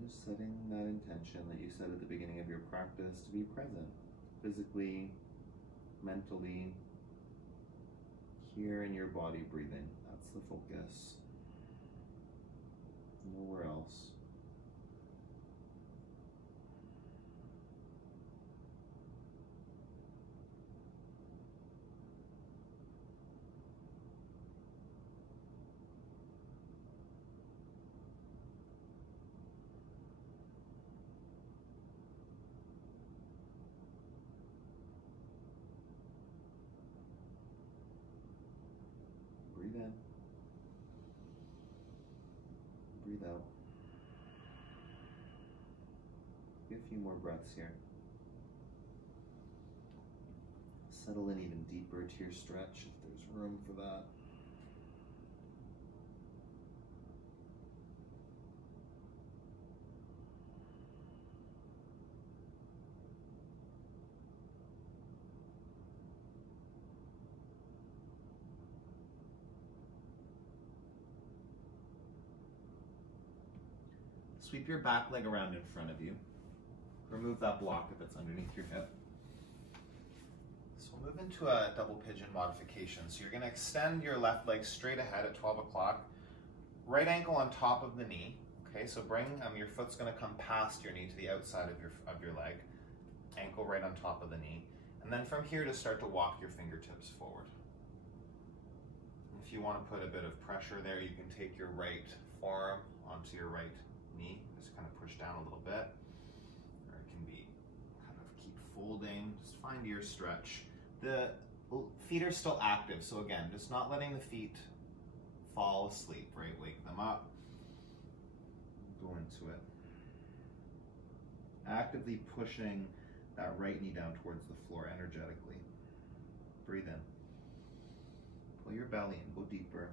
Just setting that intention that you set at the beginning of your practice to be present, physically, mentally, here in your body breathing. That's the focus. Nowhere else. in. Breathe out. Get a few more breaths here. Settle in even deeper to your stretch if there's room for that. Sweep your back leg around in front of you. Remove that block if it's underneath your hip. So we'll move into a double pigeon modification. So you're going to extend your left leg straight ahead at 12 o'clock. Right ankle on top of the knee. Okay, so bring your foot's going to come past your knee to the outside of your leg. Ankle right on top of the knee. And then from here to start to walk your fingertips forward. If you want to put a bit of pressure there, you can take your right forearm onto your right knee, just kind of push down a little bit, or it can be kind of keep folding, just find your stretch. The feet are still active, so again, just not letting the feet fall asleep, right? Wake them up, go into it. Actively pushing that right knee down towards the floor energetically. Breathe in. Pull your belly in, go deeper.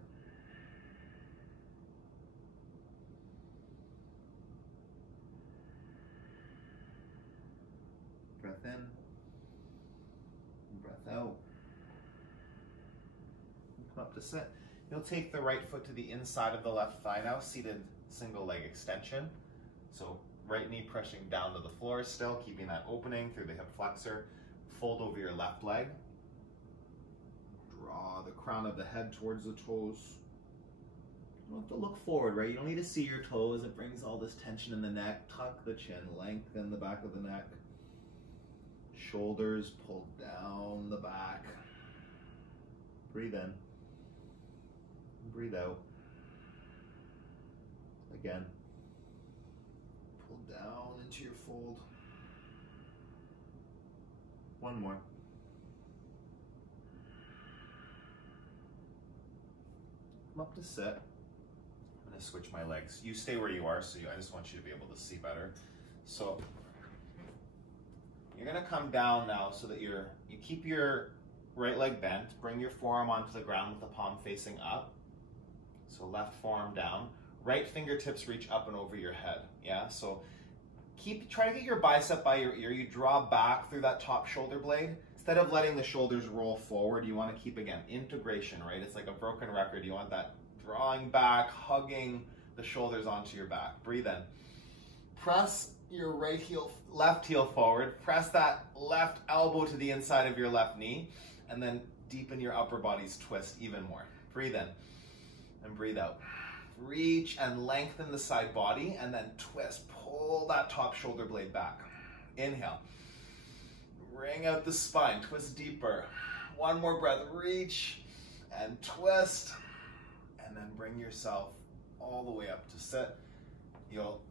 Breath in, breath out. Come up to sit. You'll take the right foot to the inside of the left thigh now, seated single leg extension. So right knee pressing down to the floor still, keeping that opening through the hip flexor. Fold over your left leg. Draw the crown of the head towards the toes. You don't have to look forward, right? You don't need to see your toes. It brings all this tension in the neck. Tuck the chin, lengthen the back of the neck. Shoulders pull down the back. Breathe in. Breathe out. Again. Pull down into your fold. One more. Come up to sit. I'm going to switch my legs. You stay where you are, so I just want you to be able to see better. So you're going to come down now so that you keep your right leg bent. Bring your forearm onto the ground with the palm facing up. So left forearm down. Right fingertips reach up and over your head. Yeah, so try to get your bicep by your ear. You draw back through that top shoulder blade. Instead of letting the shoulders roll forward, you want to keep, again, integration, right? It's like a broken record. You want that drawing back, hugging the shoulders onto your back. Breathe in. Press your left heel forward. Press that left elbow to the inside of your left knee, and then deepen your upper body's twist even more. Breathe in and breathe out. Reach and lengthen the side body, and then twist. Pull that top shoulder blade back. Inhale. Bring out the spine. Twist deeper. One more breath. Reach and twist, and then bring yourself all the way up to sit. You'll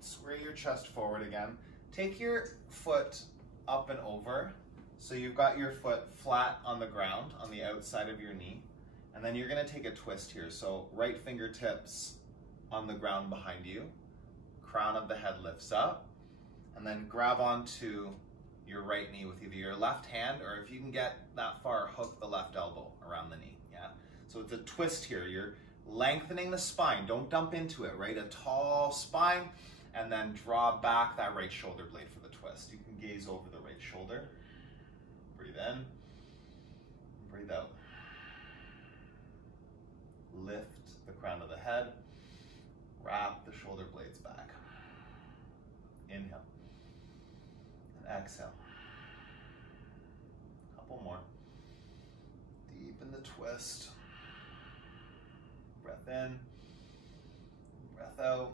square your chest forward again. Take your foot up and over. So you've got your foot flat on the ground on the outside of your knee. And then you're going to take a twist here. So right fingertips on the ground behind you. Crown of the head lifts up. And then grab onto your right knee with either your left hand, or if you can get that far, hook the left elbow around the knee. Yeah. So it's a twist here. You're lengthening the spine. Don't dump into it, right? A tall spine. And then draw back that right shoulder blade for the twist. You can gaze over the right shoulder. Breathe in. Breathe out. Lift the crown of the head. Wrap the shoulder blades back. Inhale. And exhale. Couple more. Deepen the twist. Breath in. Breath out.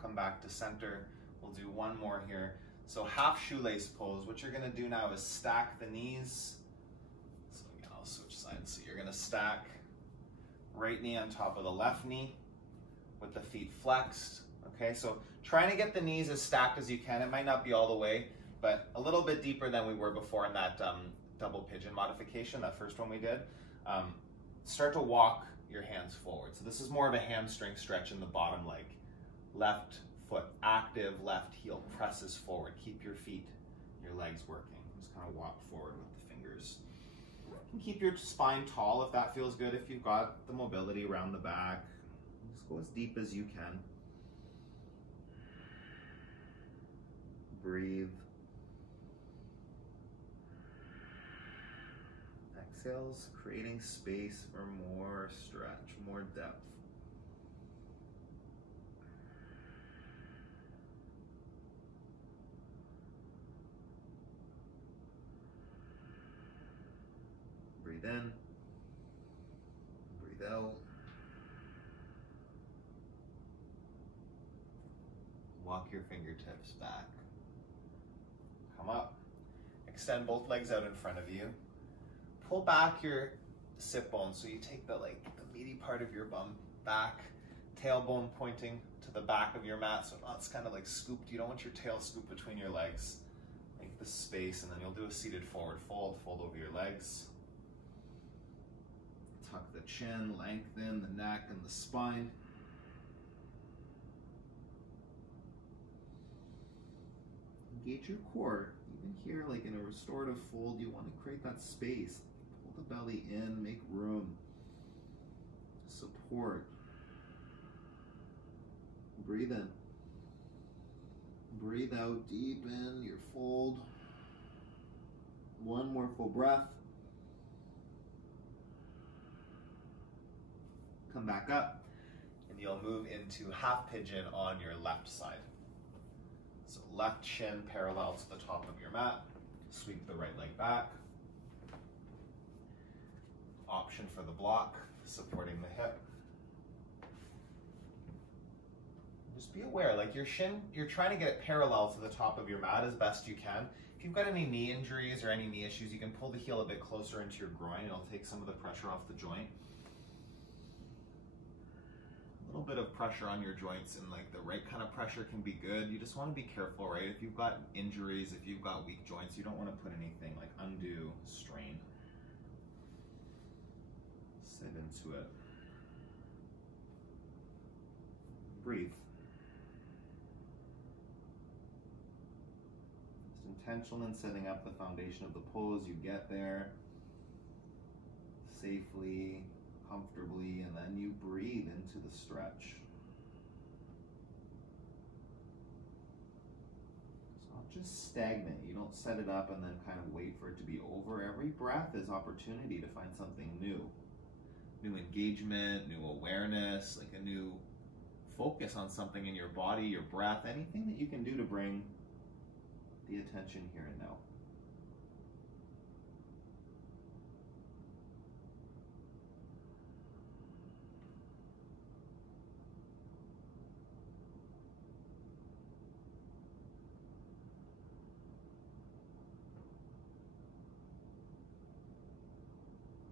Come back to center. We'll do one more here. So half shoelace pose. What you're going to do now is stack the knees. So again, I'll switch sides. So you're going to stack right knee on top of the left knee with the feet flexed. Okay, so trying to get the knees as stacked as you can. It might not be all the way, but a little bit deeper than we were before in that double pigeon modification, that first one we did, start to walk your hands forward. So this is more of a hamstring stretch in the bottom leg. Left foot active, left heel presses forward. Keep your feet, your legs working. Just kind of walk forward with the fingers. You can keep your spine tall if that feels good. If you've got the mobility around the back, just go as deep as you can. Breathe. Exhales, creating space for more stretch, more depth. Breathe in, breathe out. Walk your fingertips back. Come up. Extend both legs out in front of you. Pull back your sit bone so you take the meaty part of your bum back, tailbone pointing to the back of your mat so it's kind of like scooped. You don't want your tail scooped between your legs. Make the space, and then you'll do a seated forward fold. Fold over your legs. Tuck the chin, lengthen the neck and the spine. Engage your core. Even here, like in a restorative fold, you want to create that space. Pull the belly in, make room. Support. Breathe in. Breathe out, deepen your fold. One more full breath. Come back up, and you'll move into half pigeon on your left side. So left shin parallel to the top of your mat. Sweep the right leg back. Option for the block, supporting the hip. Just be aware, like your shin, you're trying to get it parallel to the top of your mat as best you can. If you've got any knee injuries or any knee issues, you can pull the heel a bit closer into your groin. It'll take some of the pressure off the joint. A little bit of pressure on your joints and like the right kind of pressure can be good. You just want to be careful, right? If you've got injuries, if you've got weak joints, you don't want to put anything like undue strain. Sit into it. Breathe. Just intentional in setting up the foundation of the pose. You get there safely, comfortably, and then you breathe into the stretch. It's not just stagnant. You don't set it up and then kind of wait for it to be over. Every breath is opportunity to find something new. New engagement, new awareness, like a new focus on something in your body, your breath, anything that you can do to bring the attention here and now.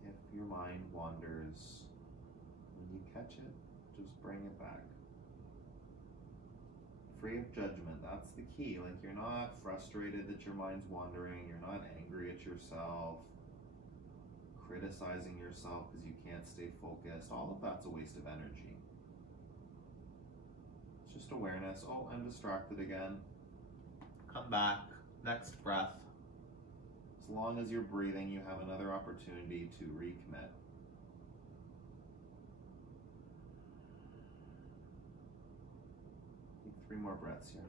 If your mind wanders, when you catch it, just bring it back. Free of judgment, that's the key. Like you're not frustrated that your mind's wandering, you're not angry at yourself, criticizing yourself because you can't stay focused. All of that's a waste of energy. It's just awareness. Oh, I'm distracted again. Come back, next breath. As long as you're breathing, you have another opportunity to recommit. Take 3 more breaths here.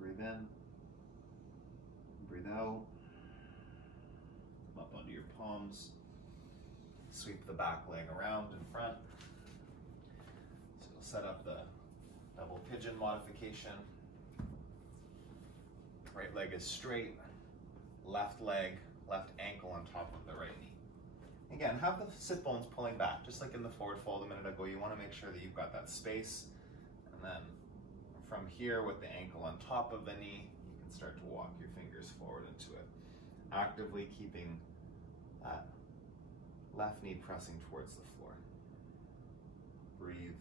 Breathe in, breathe out, come up onto your palms, sweep the back leg around in front. So you'll set up the double pigeon modification. Right leg is straight, left leg, left ankle on top of the right knee. Again, have the sit bones pulling back, just like in the forward fold a minute ago. You want to make sure that you've got that space, and then in from here with the ankle on top of the knee, you can start to walk your fingers forward into it. Actively keeping that left knee pressing towards the floor. Breathe.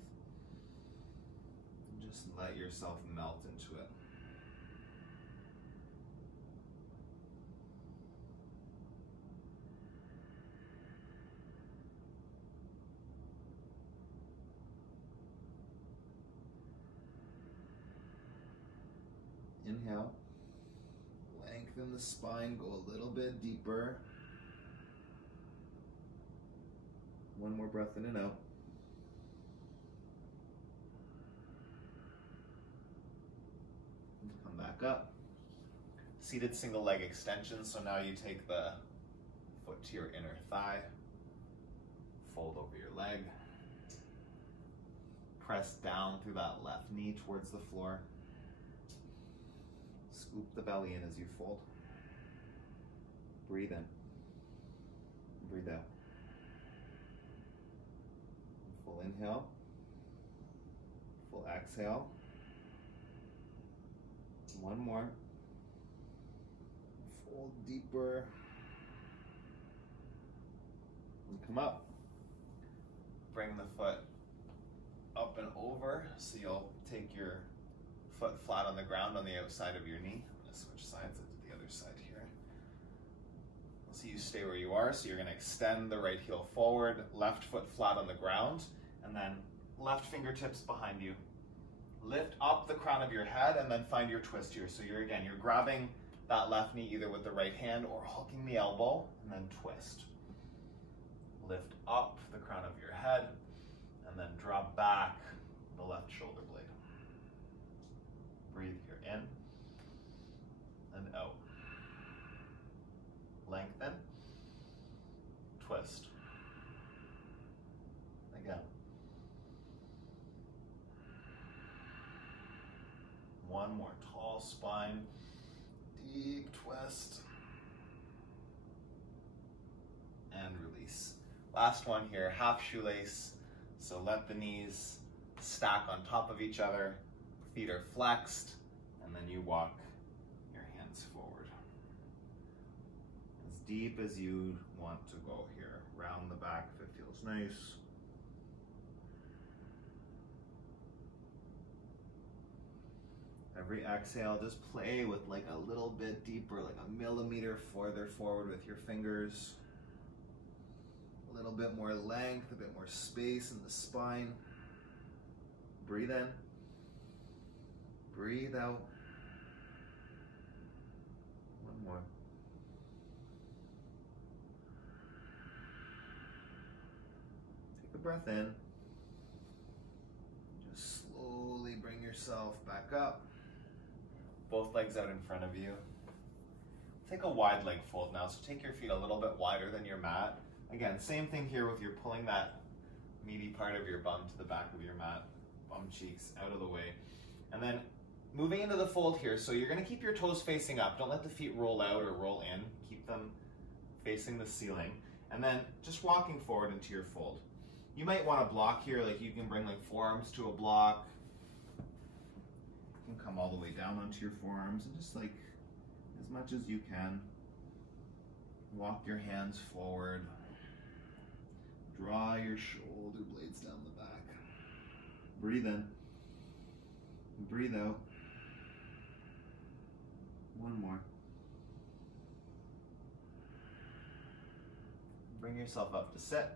And just let yourself melt into it. Inhale. Lengthen the spine, go a little bit deeper. One more breath in and out. And come back up. Seated single leg extension, so now you take the foot to your inner thigh, fold over your leg, press down through that left knee towards the floor. Scoop the belly in as you fold. Breathe in. Breathe out. Full inhale. Full exhale. One more. Fold deeper. And come up. Bring the foot up and over, so you'll take your foot flat on the ground on the outside of your knee. I'm going to switch sides into the other side here. So you stay where you are. So you're going to extend the right heel forward, left foot flat on the ground, and then left fingertips behind you. Lift up the crown of your head and then find your twist here. So you're grabbing that left knee either with the right hand or hooking the elbow, and then twist. Lift up the crown of your head and then drop back the left shoulder blade. Breathe here in and out. Lengthen. Twist. Again. One more. Tall spine. Deep twist. And release. Last one here. Half shoelace. So let the knees stack on top of each other. Feet are flexed, and then you walk your hands forward. As deep as you want to go here. Round the back if it feels nice. Every exhale, just play with like a little bit deeper, like a millimeter further forward with your fingers. A little bit more length, a bit more space in the spine. Breathe in. Breathe out. One more. Take a breath in. Just slowly bring yourself back up. Both legs out in front of you. Take a wide leg fold now. So take your feet a little bit wider than your mat. Again, same thing here with you're pulling that meaty part of your bum to the back of your mat. Bum cheeks out of the way. And then moving into the fold here, so you're going to keep your toes facing up. Don't let the feet roll out or roll in. Keep them facing the ceiling. And then just walking forward into your fold. You might want to block here, like you can bring like forearms to a block. You can come all the way down onto your forearms and just like as much as you can. Walk your hands forward. Draw your shoulder blades down the back. Breathe in. Breathe out. One more. Bring yourself up to sit.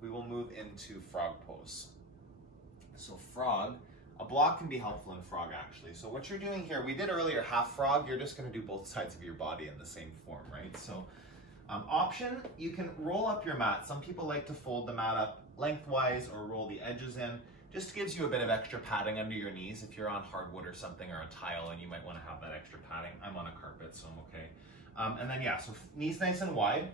We will move into frog pose. So frog, a block can be helpful in frog actually. So what you're doing here, we did earlier half frog, you're just going to do both sides of your body in the same form, right? So option, you can roll up your mat. Some people like to fold the mat up lengthwise or roll the edges in. Just gives you a bit of extra padding under your knees if you're on hardwood or something or a tile and you might want to have that extra padding. I'm on a carpet, so I'm okay. And then yeah, so knees nice and wide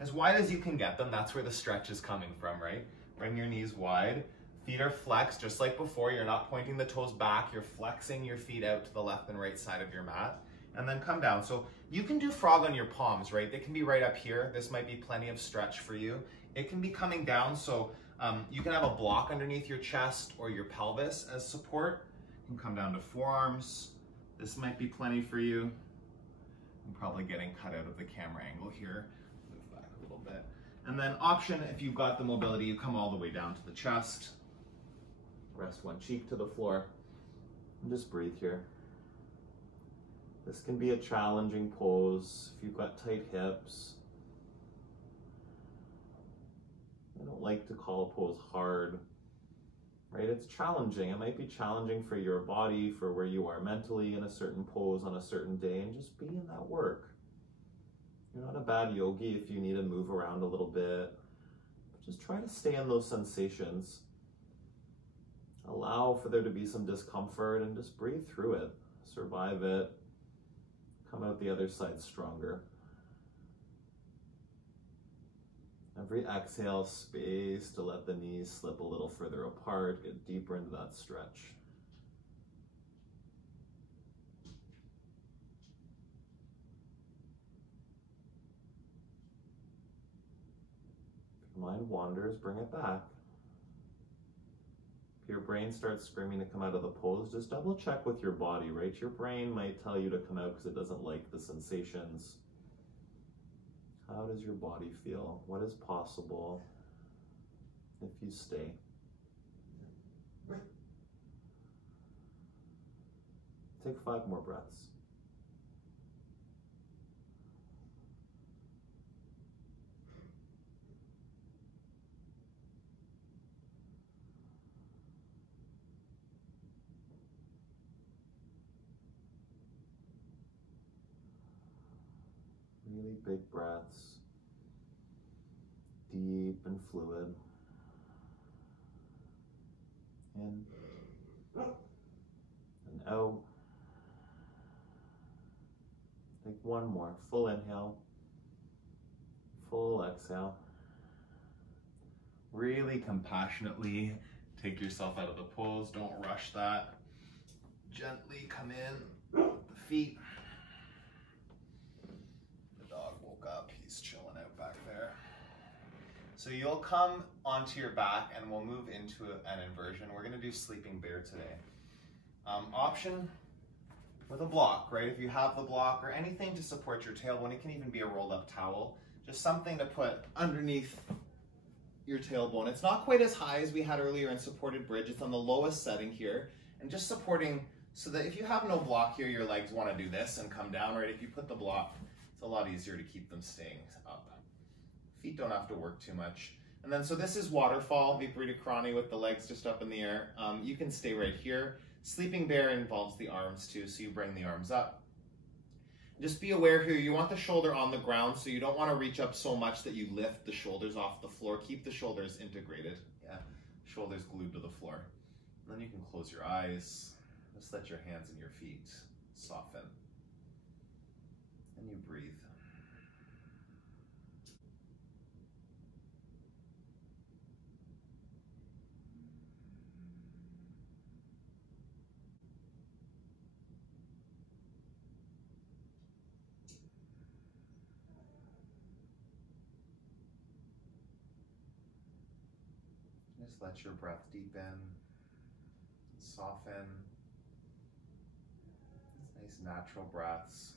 as you can get them. That's where the stretch is coming from, right? Bring your knees wide. Feet are flexed just like before. You're not pointing the toes back. You're flexing your feet out to the left and right side of your mat. And then come down. So you can do frog on your palms, right? They can be right up here. This might be plenty of stretch for you. It can be coming down, so you can have a block underneath your chest or your pelvis as support. And come down to forearms. This might be plenty for you. I'm probably getting cut out of the camera angle here. Move back a little bit. And then option, if you've got the mobility, you come all the way down to the chest. Rest one cheek to the floor. And just breathe here. This can be a challenging pose if you've got tight hips. I don't like to call a pose hard, right? It's challenging. It might be challenging for your body, for where you are mentally in a certain pose on a certain day, and just be in that work. You're not a bad yogi if you need to move around a little bit. Just try to stay in those sensations. Allow for there to be some discomfort and just breathe through it. Survive it. Come out the other side stronger. Every exhale, space to let the knees slip a little further apart, get deeper into that stretch. If your mind wanders, bring it back. If your brain starts screaming to come out of the pose, just double check with your body, right? Your brain might tell you to come out because it doesn't like the sensations. How does your body feel? What is possible if you stay? Take 5 more breaths. Really big breaths, deep and fluid. In and out. Take one more, full inhale, full exhale. Really compassionately take yourself out of the pose. Don't rush that. Gently come in with the feet. Up, he's chilling out back there. So you'll come onto your back and we'll move into an inversion. We're going to do sleeping bear today. Option with a block, right? If you have the block or anything to support your tailbone, it can even be a rolled up towel. Just something to put underneath your tailbone. It's not quite as high as we had earlier in supported bridge. It's on the lowest setting here and just supporting so that if you have no block here, your legs want to do this and come down, right? If you put the block, it's a lot easier to keep them staying up. Feet don't have to work too much. And then, so this is waterfall, Viparita Karani with the legs just up in the air. You can stay right here. Sleeping bear involves the arms too, so you bring the arms up. Just be aware here, you want the shoulder on the ground, so you don't want to reach up so much that you lift the shoulders off the floor. Keep the shoulders integrated. Yeah, shoulders glued to the floor. And then you can close your eyes. Just let your hands and your feet soften. And you breathe. Just let your breath deepen, soften. These nice natural breaths.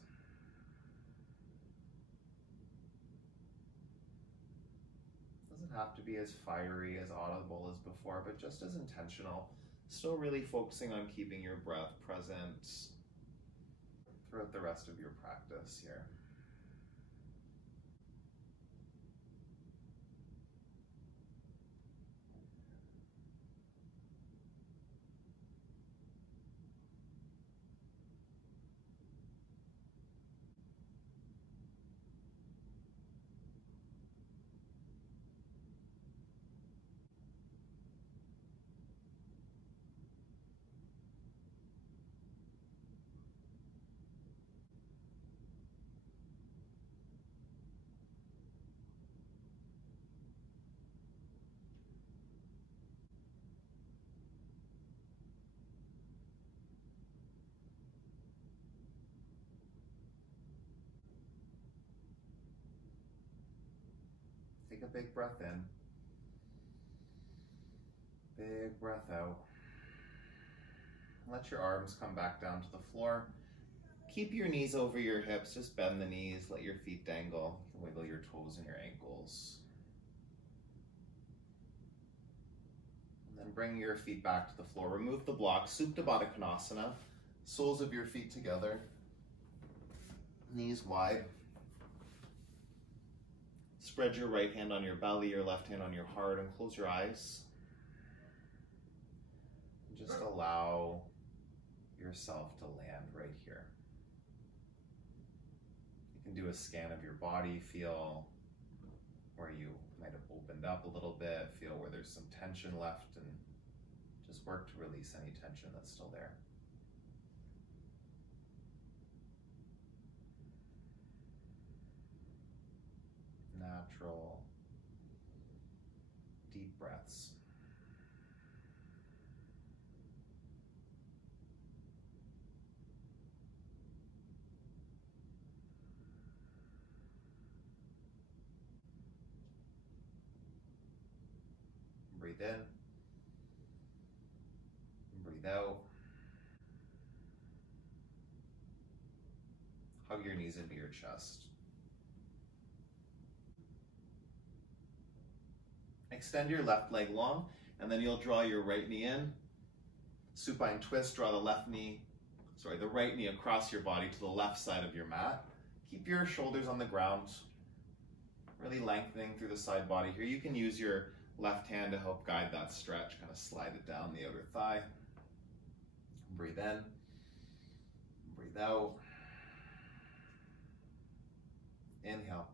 Doesn't have to be as fiery, as audible as before, but just as intentional. Still really focusing on keeping your breath present throughout the rest of your practice here. Take a big breath in. Big breath out. Let your arms come back down to the floor. Keep your knees over your hips, just bend the knees, let your feet dangle. You can wiggle your toes and your ankles. And then bring your feet back to the floor. Remove the block, Supta Baddha Konasana. Soles of your feet together, knees wide. Spread your right hand on your belly, your left hand on your heart, and close your eyes. And just allow yourself to land right here. You can do a scan of your body, feel where you might have opened up a little bit, feel where there's some tension left, and just work to release any tension that's still there. Natural, deep breaths. Breathe in, breathe out. Hug your knees into your chest. Extend your left leg long, and then you'll draw your right knee in. Supine twist, draw the right knee across your body to the left side of your mat. Keep your shoulders on the ground, really lengthening through the side body here. You can use your left hand to help guide that stretch, kind of slide it down the outer thigh. Breathe in, breathe out. Inhale,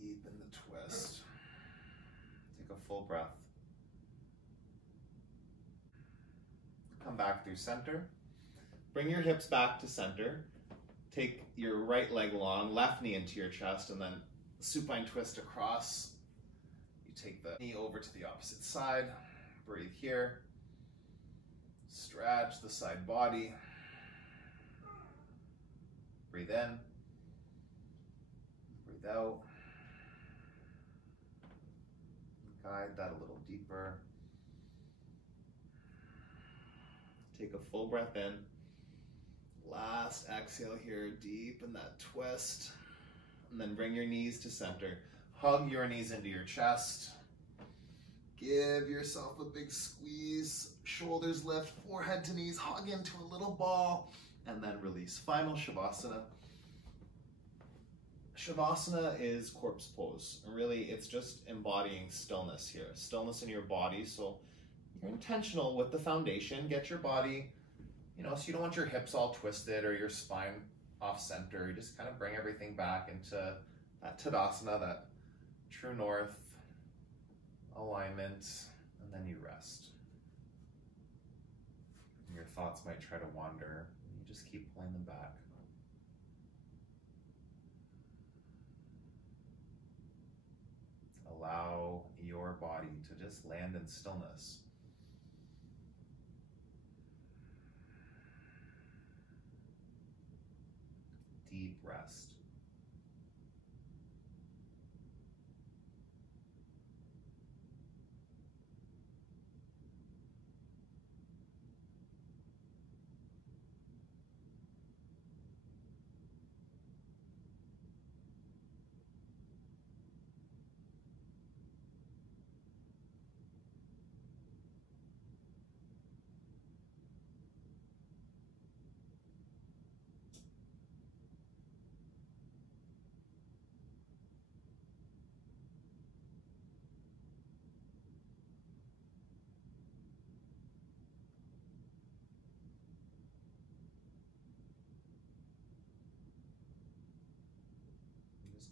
deepen the twist. Take a full breath. Come back through center. Bring your hips back to center. Take your right leg long, left knee into your chest, and then supine twist across. You take the knee over to the opposite side. Breathe here. Stretch the side body. Breathe in. Breathe out. Guide that a little deeper. Take a full breath in. Last exhale here, deepen that twist. And then bring your knees to center. Hug your knees into your chest. Give yourself a big squeeze. Shoulders lift, forehead to knees, hug into a little ball. And then release. Final Shavasana. Shavasana is corpse pose. And really, it's just embodying stillness here. Stillness in your body. So you're intentional with the foundation. Get your body, so you don't want your hips all twisted or your spine off center. You just kind of bring everything back into that Tadasana, that true north alignment, and then you rest. And your thoughts might try to wander. You just keep pulling them back. Allow your body to just land in stillness. Deep rest.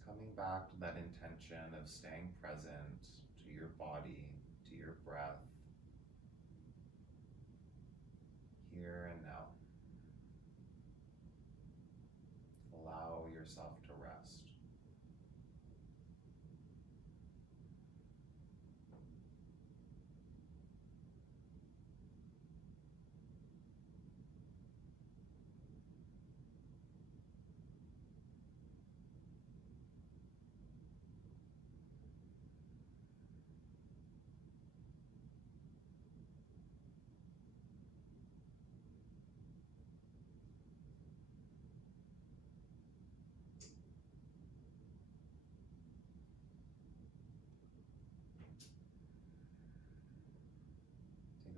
Coming back to that intention of staying present to your body, to your breath, here and now. Allow yourself to rest.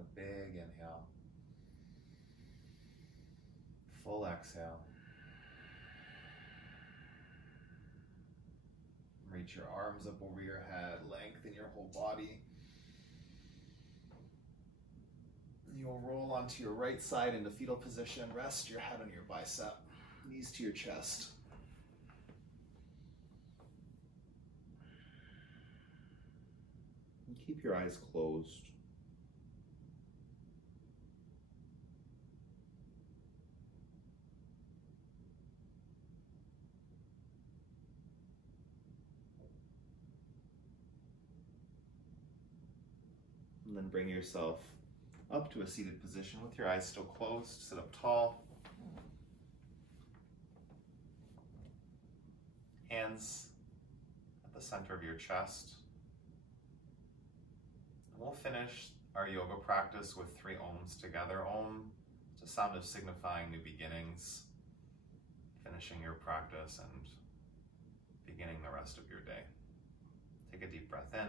a big inhale. Full exhale. Reach your arms up over your head, lengthen your whole body. You'll roll onto your right side into fetal position. Rest your head on your bicep, knees to your chest. And keep your eyes closed. And then bring yourself up to a seated position with your eyes still closed. Sit up tall. Hands at the center of your chest. And we'll finish our yoga practice with 3 ohms together. Om, it's a sound of signifying new beginnings, finishing your practice and beginning the rest of your day. Take a deep breath in.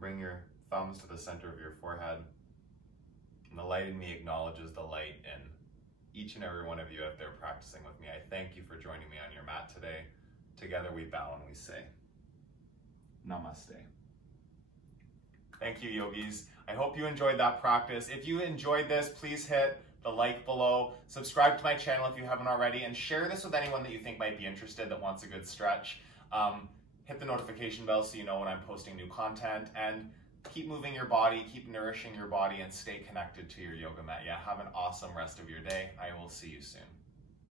Bring your thumbs to the center of your forehead. And the light in me acknowledges the light in each and every one of you out there practicing with me. I thank you for joining me on your mat today. Together we bow and we say, Namaste. Thank you, yogis. I hope you enjoyed that practice. If you enjoyed this, please hit the like below, subscribe to my channel if you haven't already, and share this with anyone that you think might be interested that wants a good stretch. Hit the notification bell so you know when I'm posting new content, and keep moving your body, keep nourishing your body, and stay connected to your yoga mat. Yeah, have an awesome rest of your day. I will see you soon.